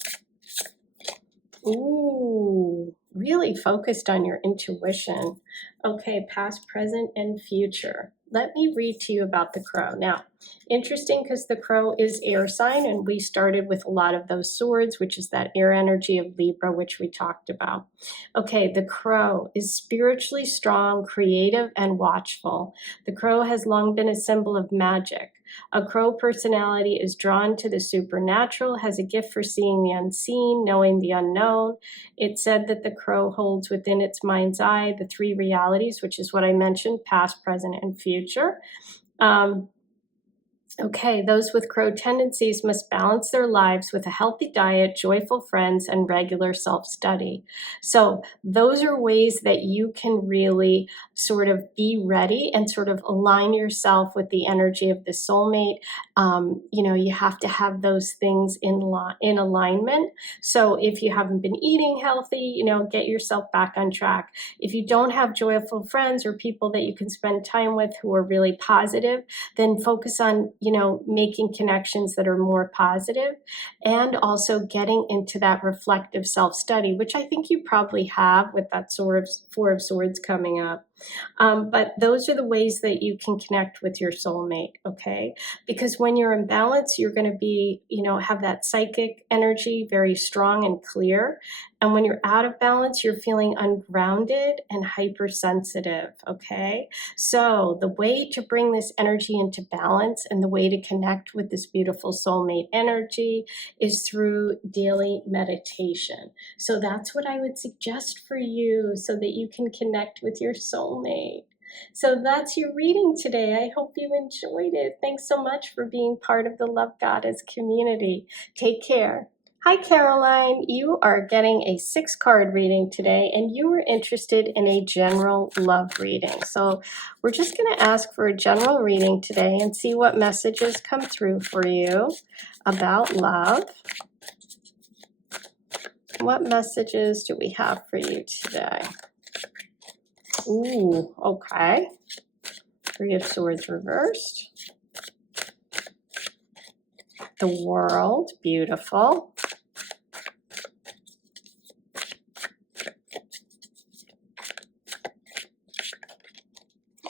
Ooh, really focused on your intuition. Okay, past, present, and future. Let me read to you about the crow. Now, interesting because the crow is air sign, and we started with a lot of those swords, which is that air energy of Libra, which we talked about. Okay, the crow is spiritually strong, creative, and watchful. The crow has long been a symbol of magic. A crow personality is drawn to the supernatural, has a gift for seeing the unseen, knowing the unknown. It's said that the crow holds within its mind's eye the three realities, which is what I mentioned, past, present, and future. Okay, those with crow tendencies must balance their lives with a healthy diet, joyful friends, and regular self-study. So those are ways that you can really sort of be ready and sort of align yourself with the energy of the soulmate. You know, you have to have those things in alignment. So if you haven't been eating healthy, you know, get yourself back on track. If you don't have joyful friends or people that you can spend time with who are really positive, then focus on, you know, making connections that are more positive, and also getting into that reflective self-study, which I think you probably have with that sort of Four of Swords coming up. But those are the ways that you can connect with your soulmate, okay? Because when you're in balance, you're going to be, you know, have that psychic energy very strong and clear. And when you're out of balance, you're feeling ungrounded and hypersensitive, okay? So the way to bring this energy into balance and the way to connect with this beautiful soulmate energy is through daily meditation. So that's what I would suggest for you so that you can connect with your soulmate. So that's your reading today. I hope you enjoyed it. Thanks so much for being part of the Love Goddess community. Take care. Hi, Caroline. You are getting a 6-card reading today, and you were interested in a general love reading. So we're just going to ask for a general reading today and see what messages come through for you about love. What messages do we have for you today? Ooh, okay. Three of Swords reversed. The World, beautiful.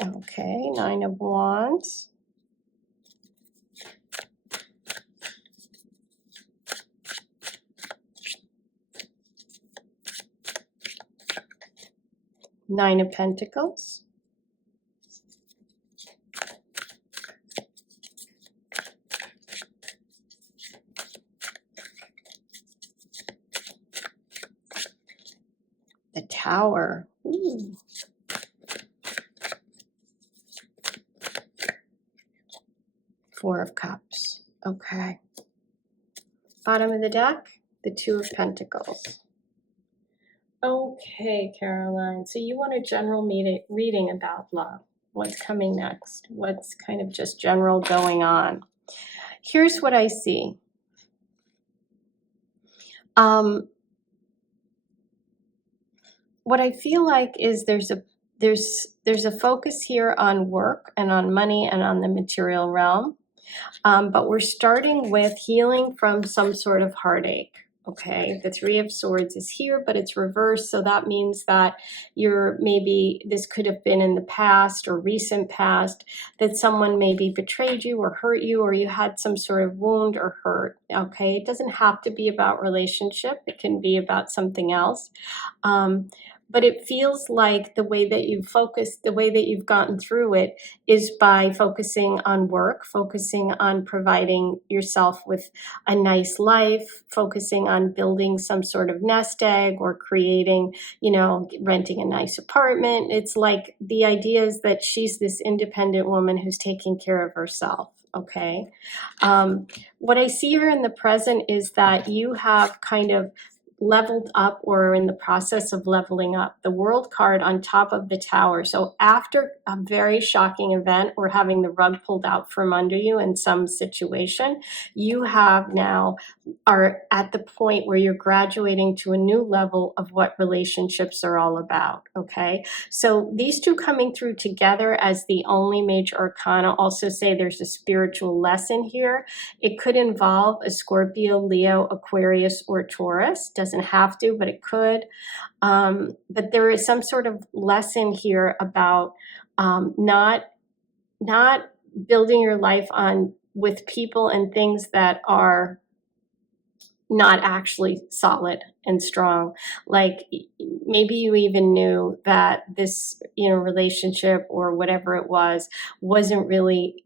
Okay, Nine of Wands. Nine of Pentacles. The Tower. Ooh. Four of Cups. Okay. Bottom of the deck, the Two of Pentacles. Okay, Caroline. So you want a general reading about love. What's coming next? What's kind of just general going on? Here's what I see. What I feel like is there's a focus here on work and on money and on the material realm. But we're starting with healing from some sort of heartache. Okay, the Three of Swords is here, but it's reversed. So that means that maybe this could have been in the past or recent past, that someone maybe betrayed you or hurt you, or you had some sort of wound or hurt. Okay, it doesn't have to be about relationship. It can be about something else. But it feels like the way that you've focused, the way that you've gotten through it is by focusing on work, focusing on providing yourself with a nice life, focusing on building some sort of nest egg or creating, renting a nice apartment. It's like the idea is that she's this independent woman who's taking care of herself. Okay. What I see here in the present is that you have kind of leveled up or are in the process of leveling up. The World card on top of the Tower. So after a very shocking event or having the rug pulled out from under you in some situation, you have now are at the point where you're graduating to a new level of what relationships are all about. Okay. So these two coming through together as the only major arcana also say there's a spiritual lesson here. It could involve a Scorpio, Leo, Aquarius, or Taurus. Doesn't have to, but it could. But there is some sort of lesson here about not building your life on with people and things that are not actually solid and strong. Like maybe you even knew that this, relationship or whatever it wasn't really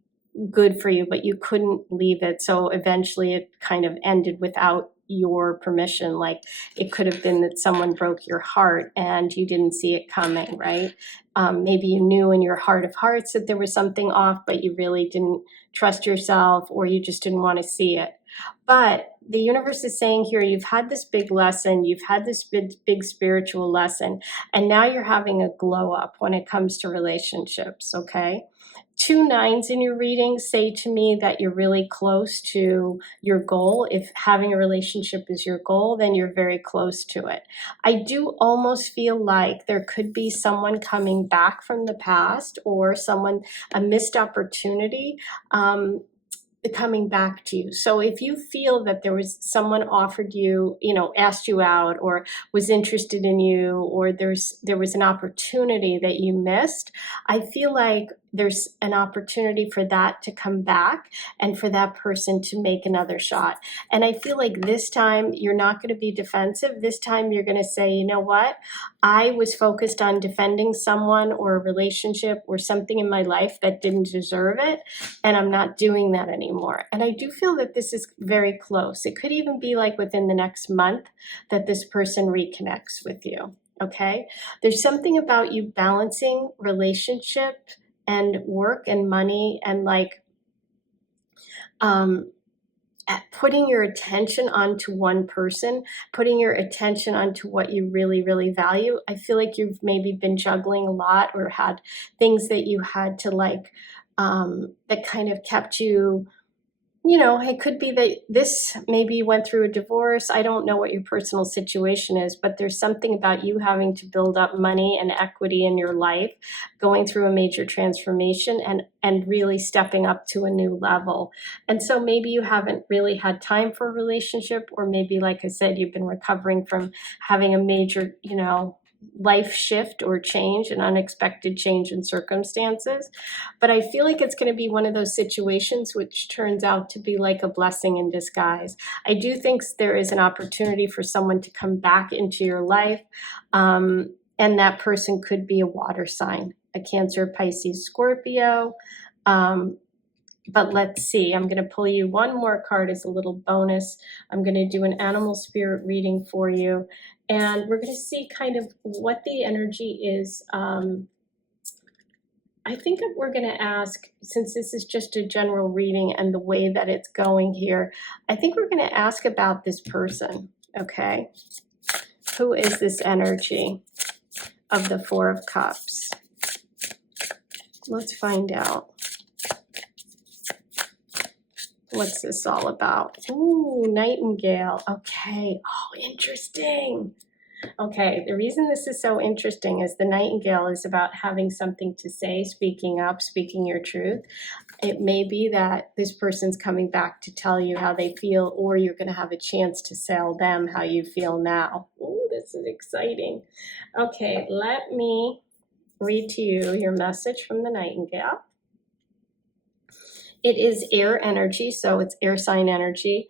good for you, but you couldn't leave it. So eventually it kind of ended without your permission. Like it could have been that someone broke your heart and you didn't see it coming, right? Maybe you knew in your heart of hearts that there was something off, but you really didn't trust yourself or you just didn't want to see it. But the universe is saying here, you've had this big lesson, you've had this big spiritual lesson, and now you're having a glow up when it comes to relationships, okay? 2 9s in your reading say to me that you're really close to your goal. If having a relationship is your goal, then you're very close to it. I do almost feel like there could be someone coming back from the past or a missed opportunity coming back to you. So if you feel that there was someone offered you, asked you out or was interested in you, or there was an opportunity that you missed, I feel like there's an opportunity for that to come back and for that person to make another shot. And I feel like this time you're not going to be defensive. This time you're going to say, you know what? I was focused on defending someone or a relationship or something in my life that didn't deserve it, and I'm not doing that anymore. And I do feel that this is very close. It could even be like within the next month that this person reconnects with you. Okay? There's something about you balancing relationship and work and money and putting your attention onto one person, putting your attention onto what you really, really value. I feel like you've maybe been juggling a lot or had things that you had to that kind of kept you you know, it could be that this, maybe you went through a divorce. I don't know what your personal situation is, but there's something about you having to build up money and equity in your life, going through a major transformation and really stepping up to a new level. And so maybe you haven't really had time for a relationship, or maybe, like I said, you've been recovering from having a major, you know, life shift or change, an unexpected change in circumstances. But I feel like it's going to be one of those situations which turns out to be like a blessing in disguise. I do think there is an opportunity for someone to come back into your life, and that person could be a water sign, a Cancer, Pisces, Scorpio. But let's see, I'm going to pull you one more card as a little bonus. I'm going to do an animal spirit reading for you, and we're going to see kind of what the energy is. I think we're going to ask, since this is just a general reading and the way that it's going here, I think we're going to ask about this person, okay? Who is this energy of the Four of Cups? Let's find out. What's this all about? Ooh, Nightingale. Okay. Oh, interesting. Okay, the reason this is so interesting is the Nightingale is about having something to say, speaking up, speaking your truth. It may be that this person's coming back to tell you how they feel, or you're going to have a chance to tell them how you feel now. Ooh, this is exciting. Okay, let me read to you your message from the Nightingale. It is air energy, so it's air sign energy.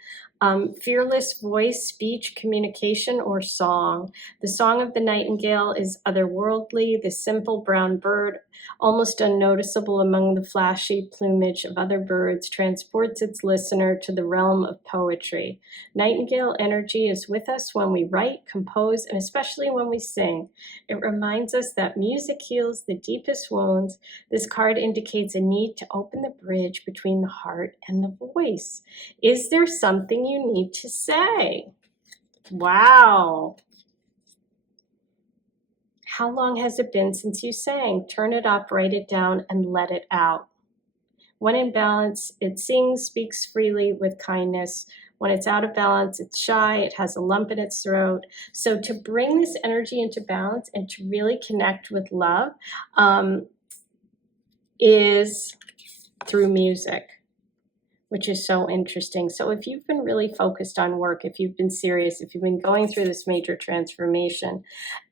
Fearless voice, speech, communication, or song. The song of the nightingale is otherworldly. The simple brown bird, almost unnoticeable among the flashy plumage of other birds, transports its listener to the realm of poetry. Nightingale energy is with us when we write, compose, and especially when we sing. It reminds us that music heals the deepest wounds. This card indicates a need to open the bridge between the heart and the voice. Is there something you need to say? Wow. How long has it been since you sang? Turn it up, write it down, and let it out. When in balance, it sings, speaks freely with kindness. When it's out of balance, it's shy, it has a lump in its throat. So to bring this energy into balance and to really connect with love is through music, which is so interesting. So if you've been really focused on work, if you've been serious, if you've been going through this major transformation,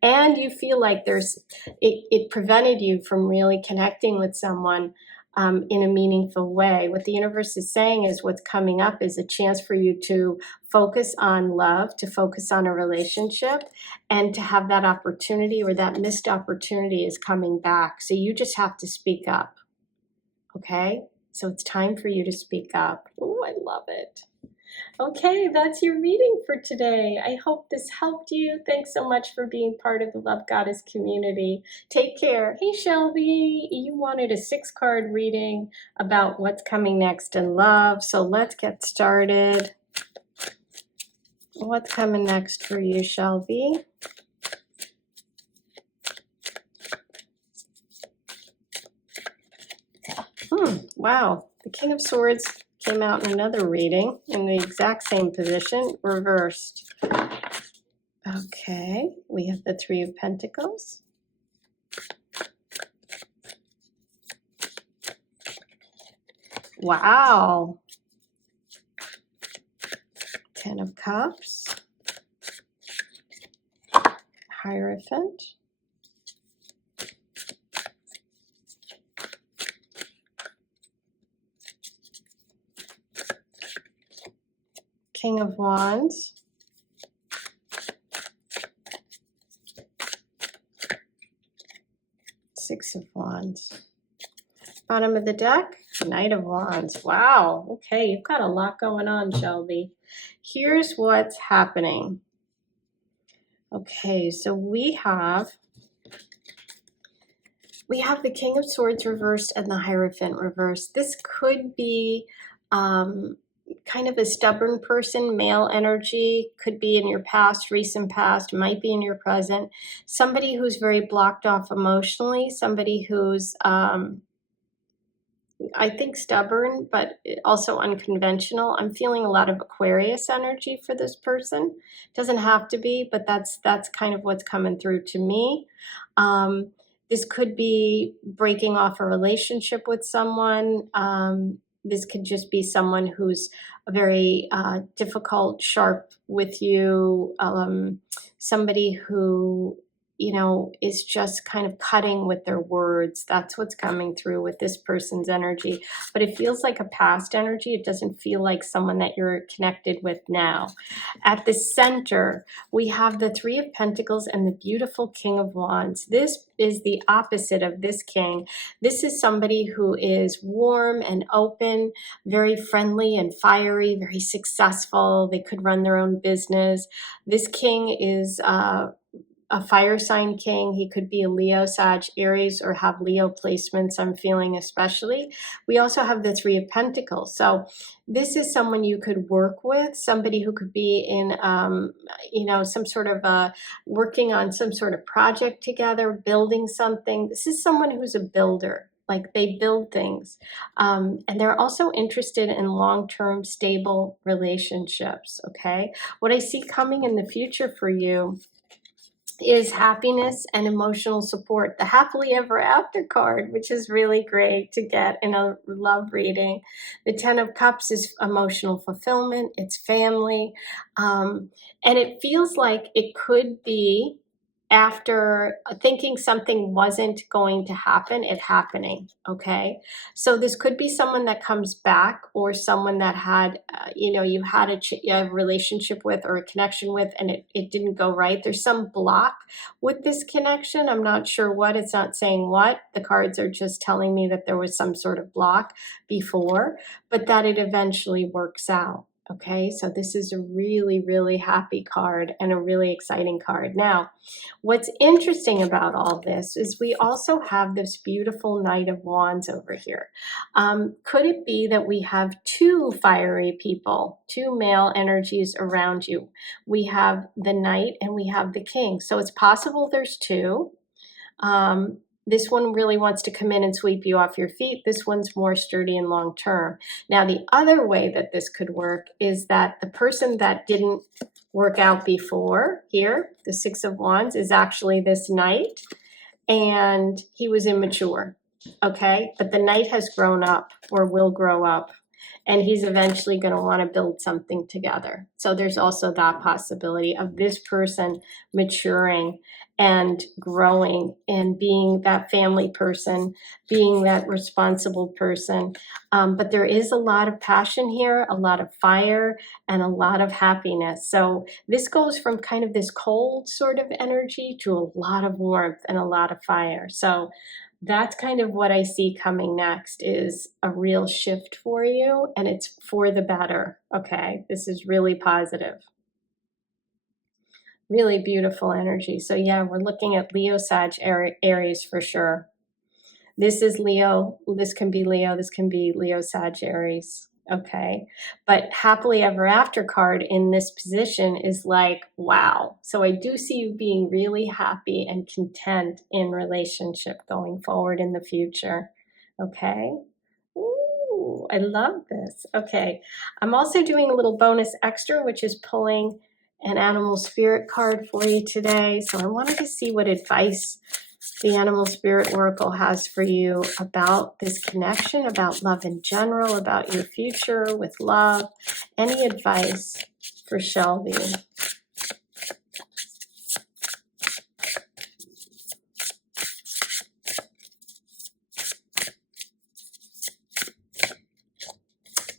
and you feel like it prevented you from really connecting with someone in a meaningful way, what the universe is saying is what's coming up is a chance for you to focus on love, to focus on a relationship, and to have that opportunity, or that missed opportunity is coming back. So you just have to speak up, okay? So it's time for you to speak up. Oh, I love it. Okay, that's your reading for today. I hope this helped you. Thanks so much for being part of the Love Goddess community. Take care. Hey, Shelby, you wanted a 6-card reading about what's coming next in love. So let's get started. What's coming next for you, Shelby? Wow, the King of Swords came out in another reading in the exact same position, reversed. Okay, we have the Three of Pentacles. Wow. 10 of Cups. Hierophant. King of Wands. Six of Wands. Bottom of the deck, Knight of Wands. Wow, okay, you've got a lot going on, Shelby. Here's what's happening. Okay, so we have the King of Swords reversed and the Hierophant reversed. This could be kind of a stubborn person, male energy, could be in your past, recent past, might be in your present. Somebody who's very blocked off emotionally, somebody who's I think stubborn, but also unconventional. I'm feeling a lot of Aquarius energy for this person. Doesn't have to be, but that's kind of what's coming through to me. This could be breaking off a relationship with someone. This could just be someone who's very difficult, sharp with you. Somebody who, you know, is just kind of cutting with their words. That's what's coming through with this person's energy. But it feels like a past energy. It doesn't feel like someone that you're connected with now. At the center, we have the Three of Pentacles and the beautiful King of Wands. This is the opposite of this king. This is somebody who is warm and open, very friendly and fiery, very successful. They could run their own business. This king is a fire sign king. He could be a Leo, Sag, Aries, or have Leo placements, I'm feeling especially. We also have the Three of Pentacles. So this is someone you could work with, somebody who could be in, you know, some sort of working on some sort of project together, building something. This is someone who's a builder. Like they build things. And they're also interested in long-term stable relationships, okay? What I see coming in the future for you is happiness and emotional support. The happily ever after card, which is really great to get in a love reading. The Ten of Cups is emotional fulfillment. It's family. And it feels like it could be after thinking something wasn't going to happen, it happening, okay? So this could be someone that comes back or someone that had, you know, you had a relationship with or a connection with and it didn't go right. There's some block with this connection. I'm not sure what, it's not saying what. The cards are just telling me that there was some sort of block before, but that it eventually works out. Okay, so this is a really, really happy card and a really exciting card. Now, what's interesting about all this is we also have this beautiful Knight of Wands over here. Could it be that we have two fiery people, two male energies around you? We have the Knight and we have the King. So it's possible there's two. This one really wants to come in and sweep you off your feet. This one's more sturdy and long term. Now, the other way that this could work is that the person that didn't work out before here, the Six of Wands, is actually this Knight, and he was immature, okay? But the Knight has grown up or will grow up, and he's eventually going to want to build something together. So there's also that possibility of this person maturing and growing and being that family person, being that responsible person. But there is a lot of passion here, a lot of fire, and a lot of happiness. So this goes from kind of this cold sort of energy to a lot of warmth and a lot of fire. So that's kind of what I see coming next, is a real shift for you, and it's for the better, okay? This is really positive. Really beautiful energy. So yeah, we're looking at Leo, Sag, Aries for sure. This is Leo. This can be Leo. This can be Leo, Sag, Aries. Okay. But happily ever after card in this position is like, wow. So I do see you being really happy and content in relationship going forward in the future. Okay. Ooh, I love this. Okay. I'm also doing a little bonus extra, which is pulling an animal spirit card for you today. So I wanted to see what advice the Animal Spirit Oracle has for you about this connection, about love in general, about your future with love. Any advice for Shelby?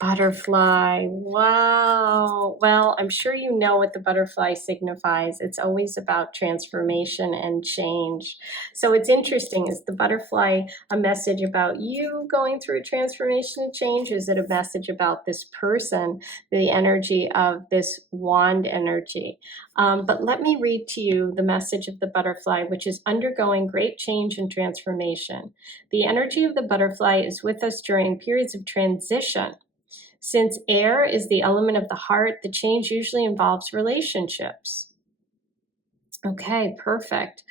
Butterfly. Wow. Well, I'm sure you know what the butterfly signifies. It's always about transformation and change. So it's interesting. Is the butterfly a message about you going through a transformation and change? Is it a message about this person, the energy of this wand energy? But let me read to you the message of the butterfly, which is undergoing great change and transformation. The energy of the butterfly is with us during periods of transition. Since air is the element of the heart, the change usually involves relationships. Okay, perfect.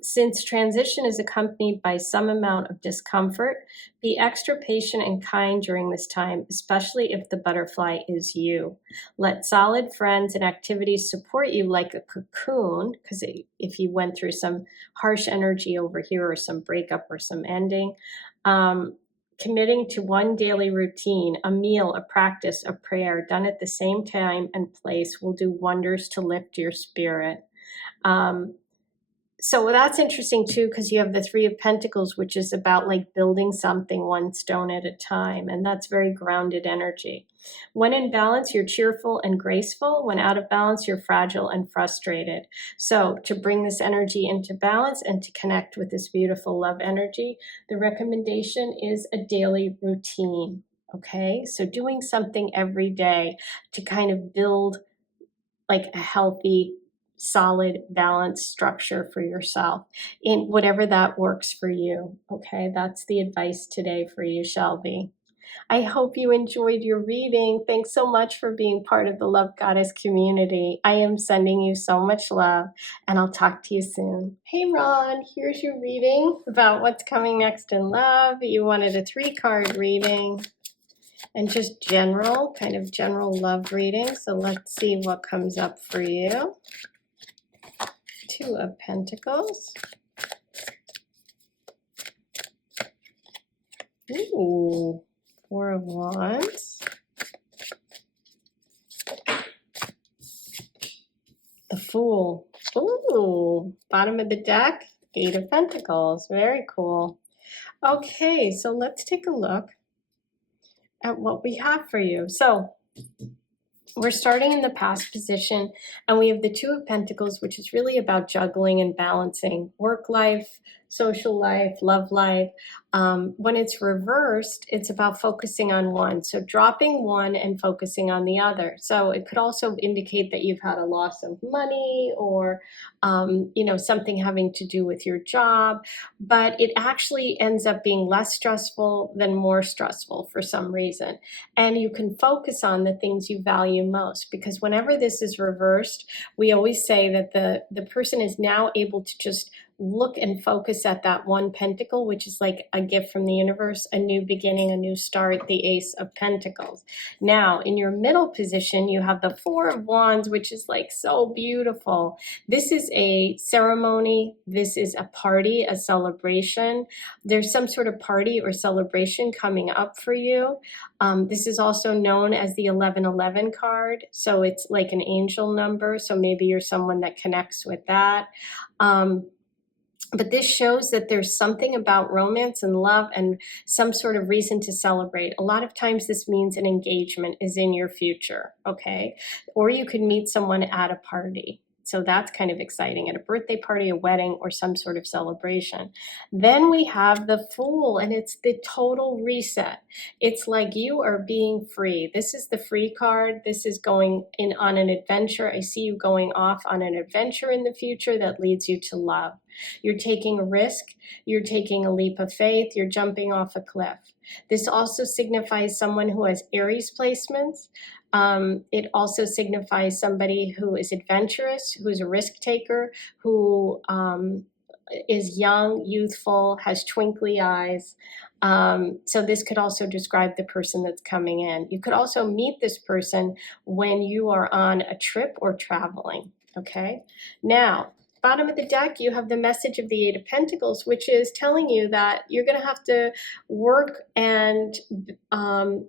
Since transition is accompanied by some amount of discomfort, be extra patient and kind during this time, especially if the butterfly is you. Let solid friends and activities support you like a cocoon, because if you went through some harsh energy over here or some breakup or some ending, committing to one daily routine, a meal, a practice, a prayer done at the same time and place will do wonders to lift your spirit. So that's interesting too, because you have the Three of Pentacles, which is about like building something one stone at a time. And that's very grounded energy. When in balance, you're cheerful and graceful. When out of balance, you're fragile and frustrated. So to bring this energy into balance and to connect with this beautiful love energy, the recommendation is a daily routine. Okay, so doing something every day to kind of build like a healthy, solid, balanced structure for yourself in whatever that works for you. Okay, that's the advice today for you, Shelby. I hope you enjoyed your reading. Thanks so much for being part of the Love Goddess community. I am sending you so much love, and I'll talk to you soon. Hey, Ron, here's your reading about what's coming next in love. You wanted a 3-card reading and just general, kind of general love reading. So let's see what comes up for you. 2 of Pentacles. Ooh, 4 of Wands. The Fool. Ooh, bottom of the deck, 8 of Pentacles. Very cool. Okay, so let's take a look at what we have for you. So we're starting in the past position, and we have the 2 of Pentacles, which is really about juggling and balancing work life, social life, love life. When it's reversed, it's about focusing on one. So dropping one and focusing on the other. So it could also indicate that you've had a loss of money or, something having to do with your job, but it actually ends up being less stressful than more stressful for some reason. And you can focus on the things you value most, because whenever this is reversed, we always say that the person is now able to just look and focus at that one pentacle, which is like a gift from the universe, a new beginning, a new start, the Ace of Pentacles. Now, in your middle position, you have the 4 of Wands, which is like so beautiful. This is a ceremony. This is a party, a celebration. There's some sort of party or celebration coming up for you. This is also known as the 1111 card. So it's like an angel number. So maybe you're someone that connects with that. But this shows that there's something about romance and love and some sort of reason to celebrate. A lot of times this means an engagement is in your future, okay? Or you could meet someone at a party. So that's kind of exciting, at a birthday party, a wedding, or some sort of celebration. Then we have the Fool, and it's the total reset. It's like you are being free. This is the free card. This is going in on an adventure. I see you going off on an adventure in the future that leads you to love. You're taking a risk. You're taking a leap of faith. You're jumping off a cliff. This also signifies someone who has Aries placements. It also signifies somebody who is adventurous, who's a risk taker, who is young, youthful, has twinkly eyes. So this could also describe the person that's coming in. You could also meet this person when you are on a trip or traveling, okay? Now, bottom of the deck, you have the message of the 8 of Pentacles, which is telling you that you're going to have to work and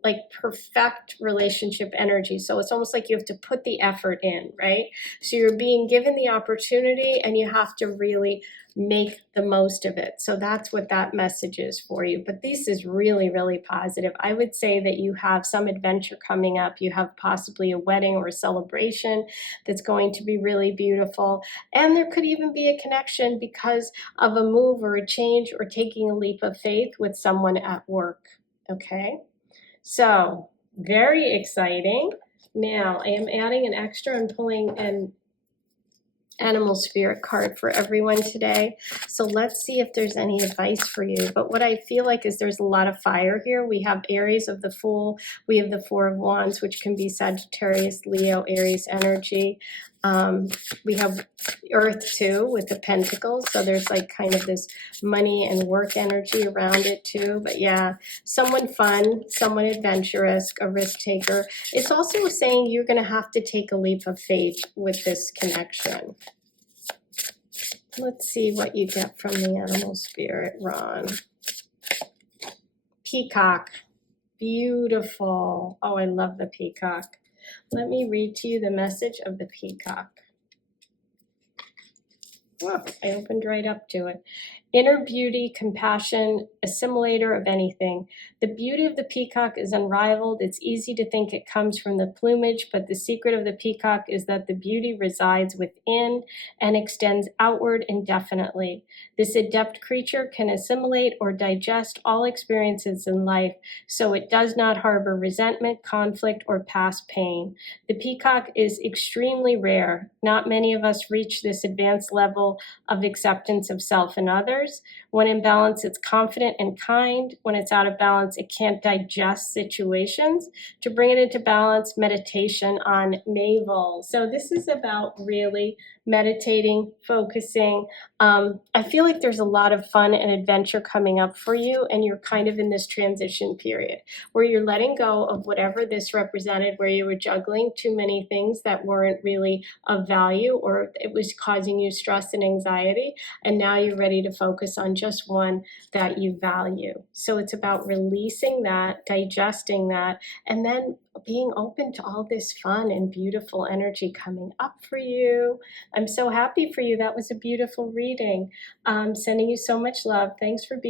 like perfect relationship energy. So it's almost like you have to put the effort in, right? So you're being given the opportunity and you have to really make the most of it. So that's what that message is for you. But this is really, really positive. I would say that you have some adventure coming up. You have possibly a wedding or a celebration that's going to be really beautiful. And there could even be a connection because of a move or a change or taking a leap of faith with someone at work. Okay, so very exciting. Now I am adding an extra. I'm pulling an animal spirit card for everyone today. So let's see if there's any advice for you. But what I feel like is there's a lot of fire here. We have Aries of the Fool. We have the 4 of Wands, which can be Sagittarius, Leo, Aries energy. We have Earth too with the Pentacles, so there's like kind of this money and work energy around it too. But yeah, someone fun, someone adventurous, a risk taker. It's also saying you're going to have to take a leap of faith with this connection. Let's see what you get from the animal spirit, Ron. Peacock. Beautiful. Oh, I love the peacock. Let me read to you the message of the peacock. Oh, I opened right up to it. Inner beauty, compassion, assimilator of anything. The beauty of the peacock is unrivaled. It's easy to think it comes from the plumage, but the secret of the peacock is that the beauty resides within and extends outward indefinitely. This adept creature can assimilate or digest all experiences in life, so it does not harbor resentment, conflict, or past pain. The peacock is extremely rare. Not many of us reach this advanced level of acceptance of self and others. When in balance, it's confident and kind. When it's out of balance, it can't digest situations. To bring it into balance, meditation on navel. So this is about really meditating, focusing. I feel like there's a lot of fun and adventure coming up for you, and you're kind of in this transition period where you're letting go of whatever this represented, where you were juggling too many things that weren't really of value, or it was causing you stress and anxiety, and now you're ready to focus on just one that you value. So it's about releasing that, digesting that, and then being open to all this fun and beautiful energy coming up for you. I'm so happy for you. That was a beautiful reading. Sending you so much love. Thanks for being